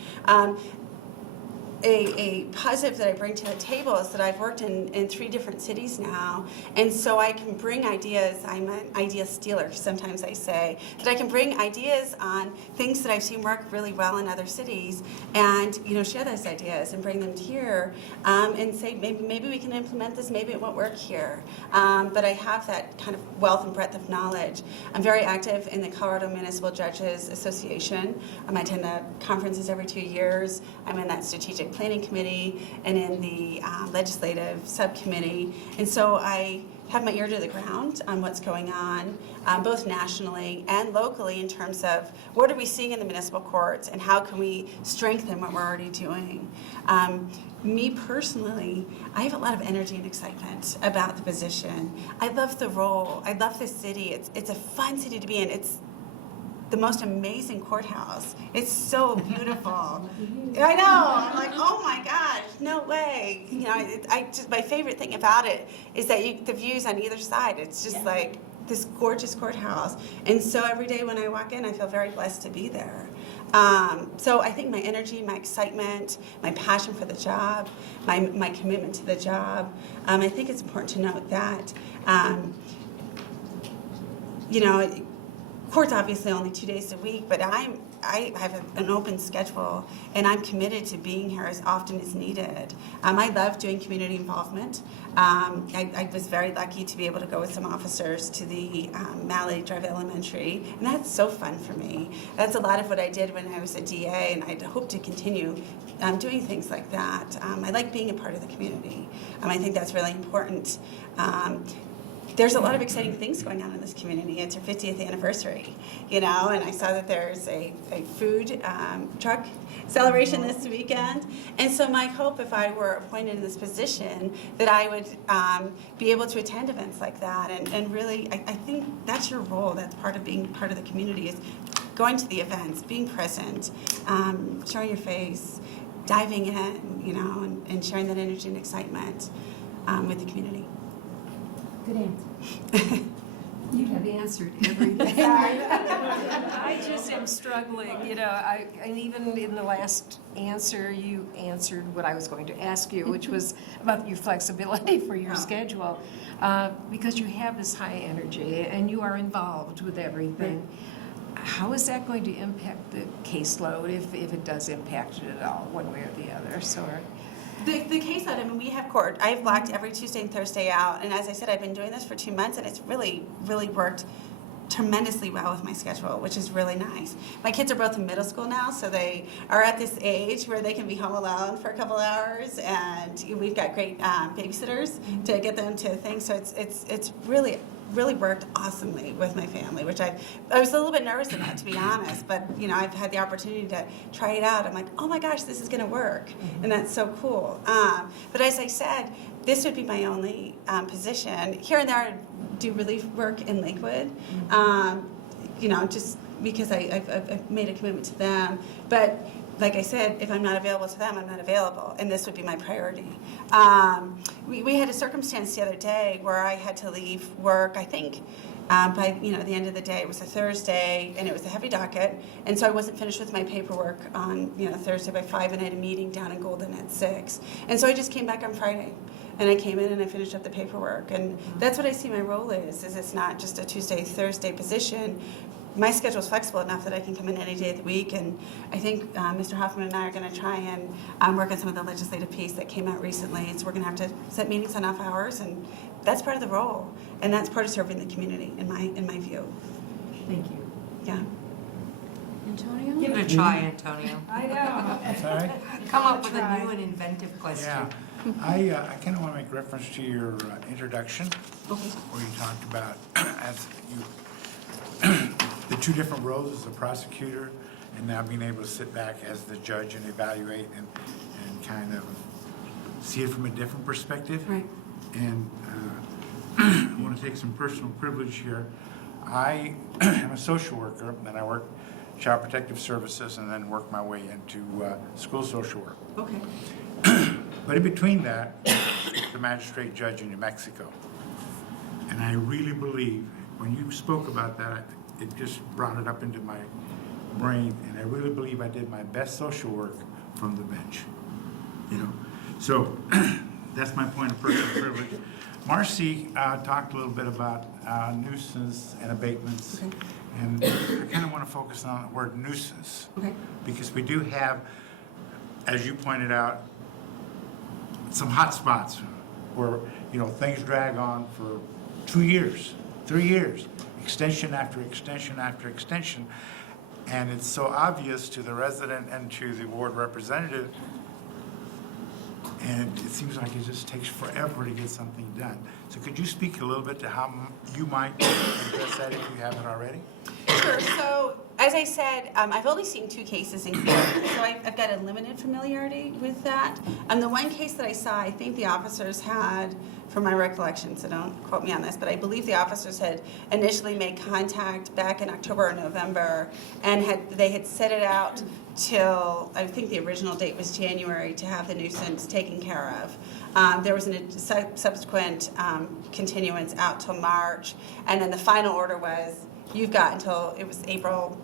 A positive that I bring to the table is that I've worked in 3 different cities now, and so I can bring ideas. I'm an idea stealer, sometimes I say, that I can bring ideas on things that I've seen work really well in other cities, and share those ideas and bring them to here, and say maybe we can implement this, maybe it won't work here. But I have that kind of wealth and breadth of knowledge. I'm very active in the Colorado Municipal Judges Association. I attend the conferences every 2 years. I'm in that strategic planning committee and in the legislative subcommittee, and so I have my ear to the ground on what's going on, both nationally and locally, in terms of what are we seeing in the municipal courts and how can we strengthen what we're already doing. Me personally, I have a lot of energy and excitement about the position. I love the role. I love the city. It's a fun city to be in. It's the most amazing courthouse. It's so beautiful. I know. I'm like, oh my gosh. No, say, you know, my favorite thing about it is that the views on either side. It's just like this gorgeous courthouse. And so every day when I walk in, I feel very blessed to be there. So I think my energy, my excitement, my passion for the job, my commitment to the job, I think it's important to note that, you know, court's obviously only 2 days a week, but I have an open schedule, and I'm committed to being here as often as needed. I love doing community involvement. I was very lucky to be able to go with some officers to the Mallet Drive Elementary, and that's so fun for me. That's a lot of what I did when I was a DA, and I hope to continue doing things like that. I like being a part of the community. I think that's really important. There's a lot of exciting things going on in this community. It's our 50th anniversary, you know, and I saw that there's a food truck celebration this weekend. And so my hope, if I were appointed in this position, that I would be able to attend events like that. And really, I think that's your role. That's part of being part of the community, is going to the events, being present, showing your face, diving in, you know, and sharing that energy and excitement with the community. Good answer. You have answered everything. I just am struggling, you know, and even in the last answer, you answered what I was going to ask you, which was about your flexibility for your schedule, because you have this high energy and you are involved with everything. How is that going to impact the caseload, if it does impact it at all, one way or the other? So. The caseload, I mean, we have court. I've blocked every Tuesday and Thursday out, and as I said, I've been doing this for 2 months, and it's really, really worked tremendously well with my schedule, which is really nice. My kids are both in middle school now, so they are at this age where they can be home alone for a couple hours, and we've got great babysitters to get them to things. So it's really worked awesomely with my family, which I was a little bit nervous about, to be honest, but you know, I've had the opportunity to try it out. I'm like, oh my gosh, this is going to work, and that's so cool. But as I said, this would be my only position. Here and there, I do relief work in Lakewood, you know, just because I've made a commitment to them. But like I said, if I'm not available to them, I'm not available, and this would be my priority. We had a circumstance the other day where I had to leave work, I think, by the end of the day. It was a Thursday, and it was a heavy docket, and so I wasn't finished with my paperwork on Thursday by 5, and I had a meeting down in Golden at 6. And so I just came back on Friday, and I came in and I finished up the paperwork, and that's what I see my role is it's not just a Tuesday, Thursday position. My schedule is flexible enough that I can come in any day of the week, and I think Mr. Hoffman and I are going to try and work on some of the legislative piece that came out recently. So we're going to have to set meetings on off hours, and that's part of the role, and that's part of serving the community in my view. Thank you. Yeah. Antonio? Give it a try, Antonio. I know. Sorry? Come up with a new and inventive question. Yeah, I kind of want to make reference to your introduction, where you talked about the two different roles as a prosecutor, and now being able to sit back as the judge and evaluate and kind of see it from a different perspective. Right. And I want to take some personal privilege here. I am a social worker, then I work Child Protective Services, and then work my way into school social work. Okay. But in between that, the magistrate judge in New Mexico. And I really believe, when you spoke about that, it just brought it up into my brain, and I really believe I did my best social work from the bench. So that's my point of personal privilege. Marcy talked a little bit about nuisance and abatements, and I kind of want to focus on the word nuisance, because we do have, as you pointed out, some hot spots where things drag on for 2 years, 3 years, extension after extension after extension, and it's so obvious to the resident and to the ward representative, and it seems like it just takes forever to get something done. So could you speak a little bit to how you might address that if you haven't already? Sure. So as I said, I've only seen 2 cases in court, so I've got a limited familiarity with that. The one case that I saw, I think the officers had, from my recollection, so don't quote me on this, but I believe the officers had initially made contact back in October or November, and they had set it out till, I think the original date was January, to have the nuisance taken care of. There was a subsequent continuance out till March, and then the final order was, you've got until, it was April,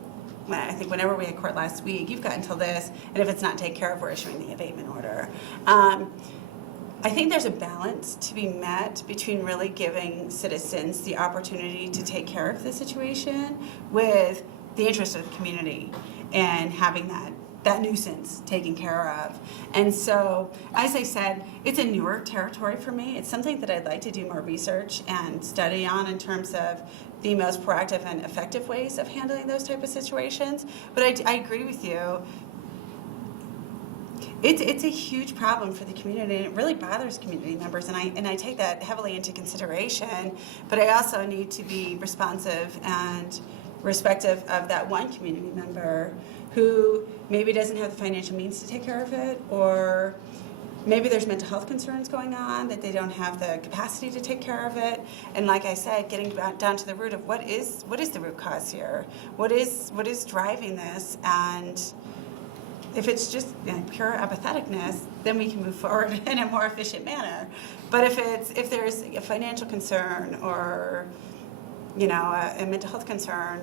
I think whenever we had court last week, you've got until this, and if it's not taken care of, we're issuing the abatement order. I think there's a balance to be met between really giving citizens the opportunity to take care of the situation with the interest of the community and having that nuisance taken care of. And so, as I said, it's a newer territory for me. It's something that I'd like to do more research and study on in terms of the most proactive and effective ways of handling those type of situations. But I agree with you. It's a huge problem for the community, and it really bothers community members, and I take that heavily into consideration. But I also need to be responsive and respective of that one community member who maybe doesn't have the financial means to take care of it, or maybe there's mental health concerns going on that they don't have the capacity to take care of it. And like I said, getting down to the root of what is the root cause here? What is driving this? And if it's just pure apatheticness, then we can move forward in a more efficient manner. But if there's a financial concern or a mental health concern,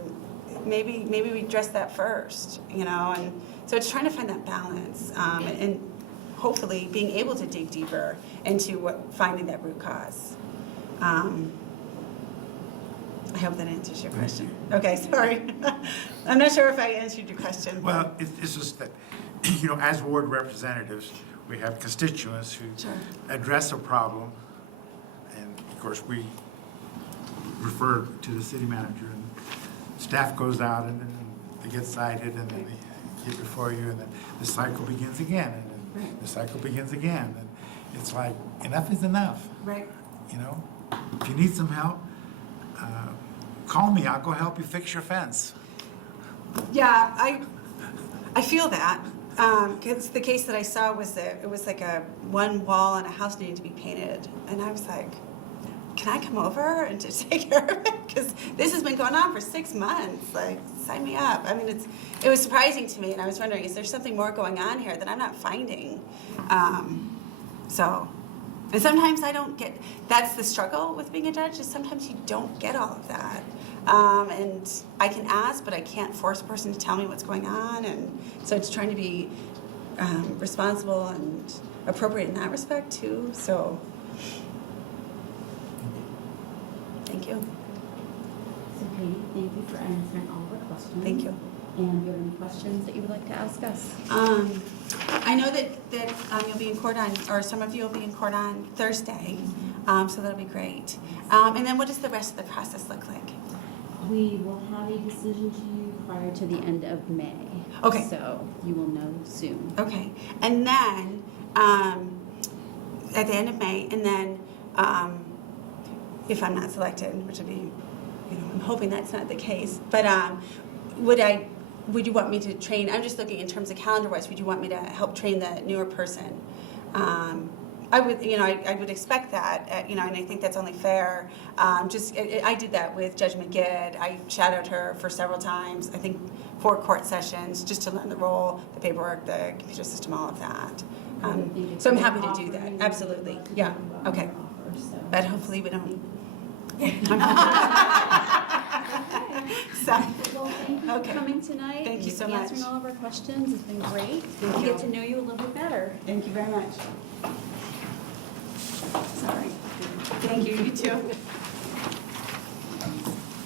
maybe we address that first. And so it's trying to find that balance and hopefully being able to dig deeper into finding that root cause. I hope that answers your question. Okay, sorry. I'm not sure if I answered your question. Well, it's just that, as ward representatives, we have constituents who address a problem, and of course we refer to the city manager, and staff goes out, and then they get cited, and then they get before you, and then the cycle begins again, and then the cycle begins again, and it's like, enough is enough. Right. If you need some help, call me. I'll go help you fix your fence. Yeah, I feel that. Because the case that I saw was it was like one wall in a house needed to be painted. And I was like, can I come over and just take care of it? Because this has been going on for 6 months. Like, sign me up. I mean, it was surprising to me. And I was wondering, is there something more going on here that I'm not finding? And sometimes I don't get, that's the struggle with being a judge, is sometimes you don't get all of that. And I can ask, but I can't force a person to tell me what's going on. And so it's trying to be responsible and appropriate in that respect too. So, thank you. So Katie, thank you for answering all of our questions. Thank you. And do you have any questions that you would like to ask us? I know that you'll be in court or some of you will be in court on Thursday, so that'll be great. And then what does the rest of the process look like? We will have a decision to you prior to the end of May. Okay. So you will know soon. Okay. And then at the end of May, and then if I'm not selected, which would be, I'm hoping that's not the case, but would you want me to train? I'm just looking in terms of calendar-wise. Would you want me to help train the newer person? I would, I would expect that, and I think that's only fair. I did that with Judge McGidd. I shadowed her for several times. I think 4 court sessions just to learn the role, the paperwork, the computer system, all of that. So I'm happy to do that. Absolutely. Yeah. Okay. But hopefully we don't. So, well, thank you for coming tonight. Thank you so much. Answering all of our questions. It's been great. Thank we you. get to know you a little bit better. Thank you very much. Sorry. Thank you. You too.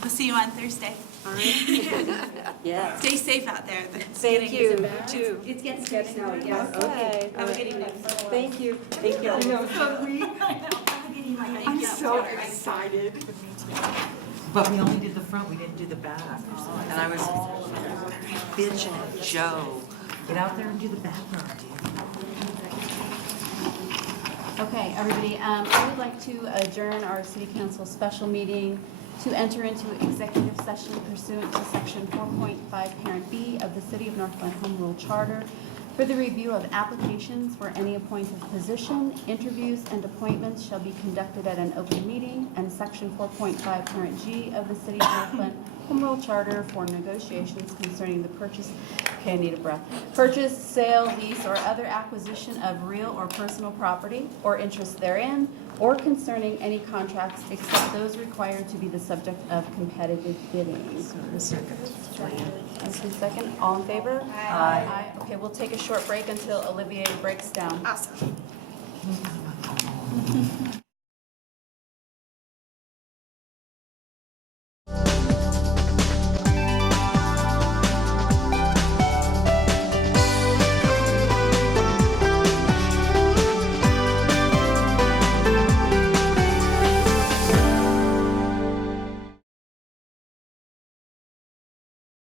We'll see you on Thursday. All right. Yeah. Stay safe out there. Thank you. You too. It's getting snowy now. Yes. Okay. Have a good evening. Thank you. Thank you. I know. I'm so excited. But we only did the front, we didn't do the back. And I was bitching at Joe. Get out there and do the background, dude. Okay, everybody, I would like to adjourn our city council special meeting to enter into executive session pursuant to Section 4.5 Parent B of the City of Northglenn Home Rule Charter for the review of applications for any appointed position. Interviews and appointments shall be conducted at an open meeting, and Section 4.5 Parent G of the City of Northglenn Home Rule Charter for negotiations concerning the purchase, okay, I need a breath, purchase, sale, lease, or other acquisition of real or personal property or interest therein, or concerning any contracts except those required to be the subject of competitive bidding. Second. Second, all in favor? Aye. Okay, we'll take a short break until Olivier breaks down. Awesome.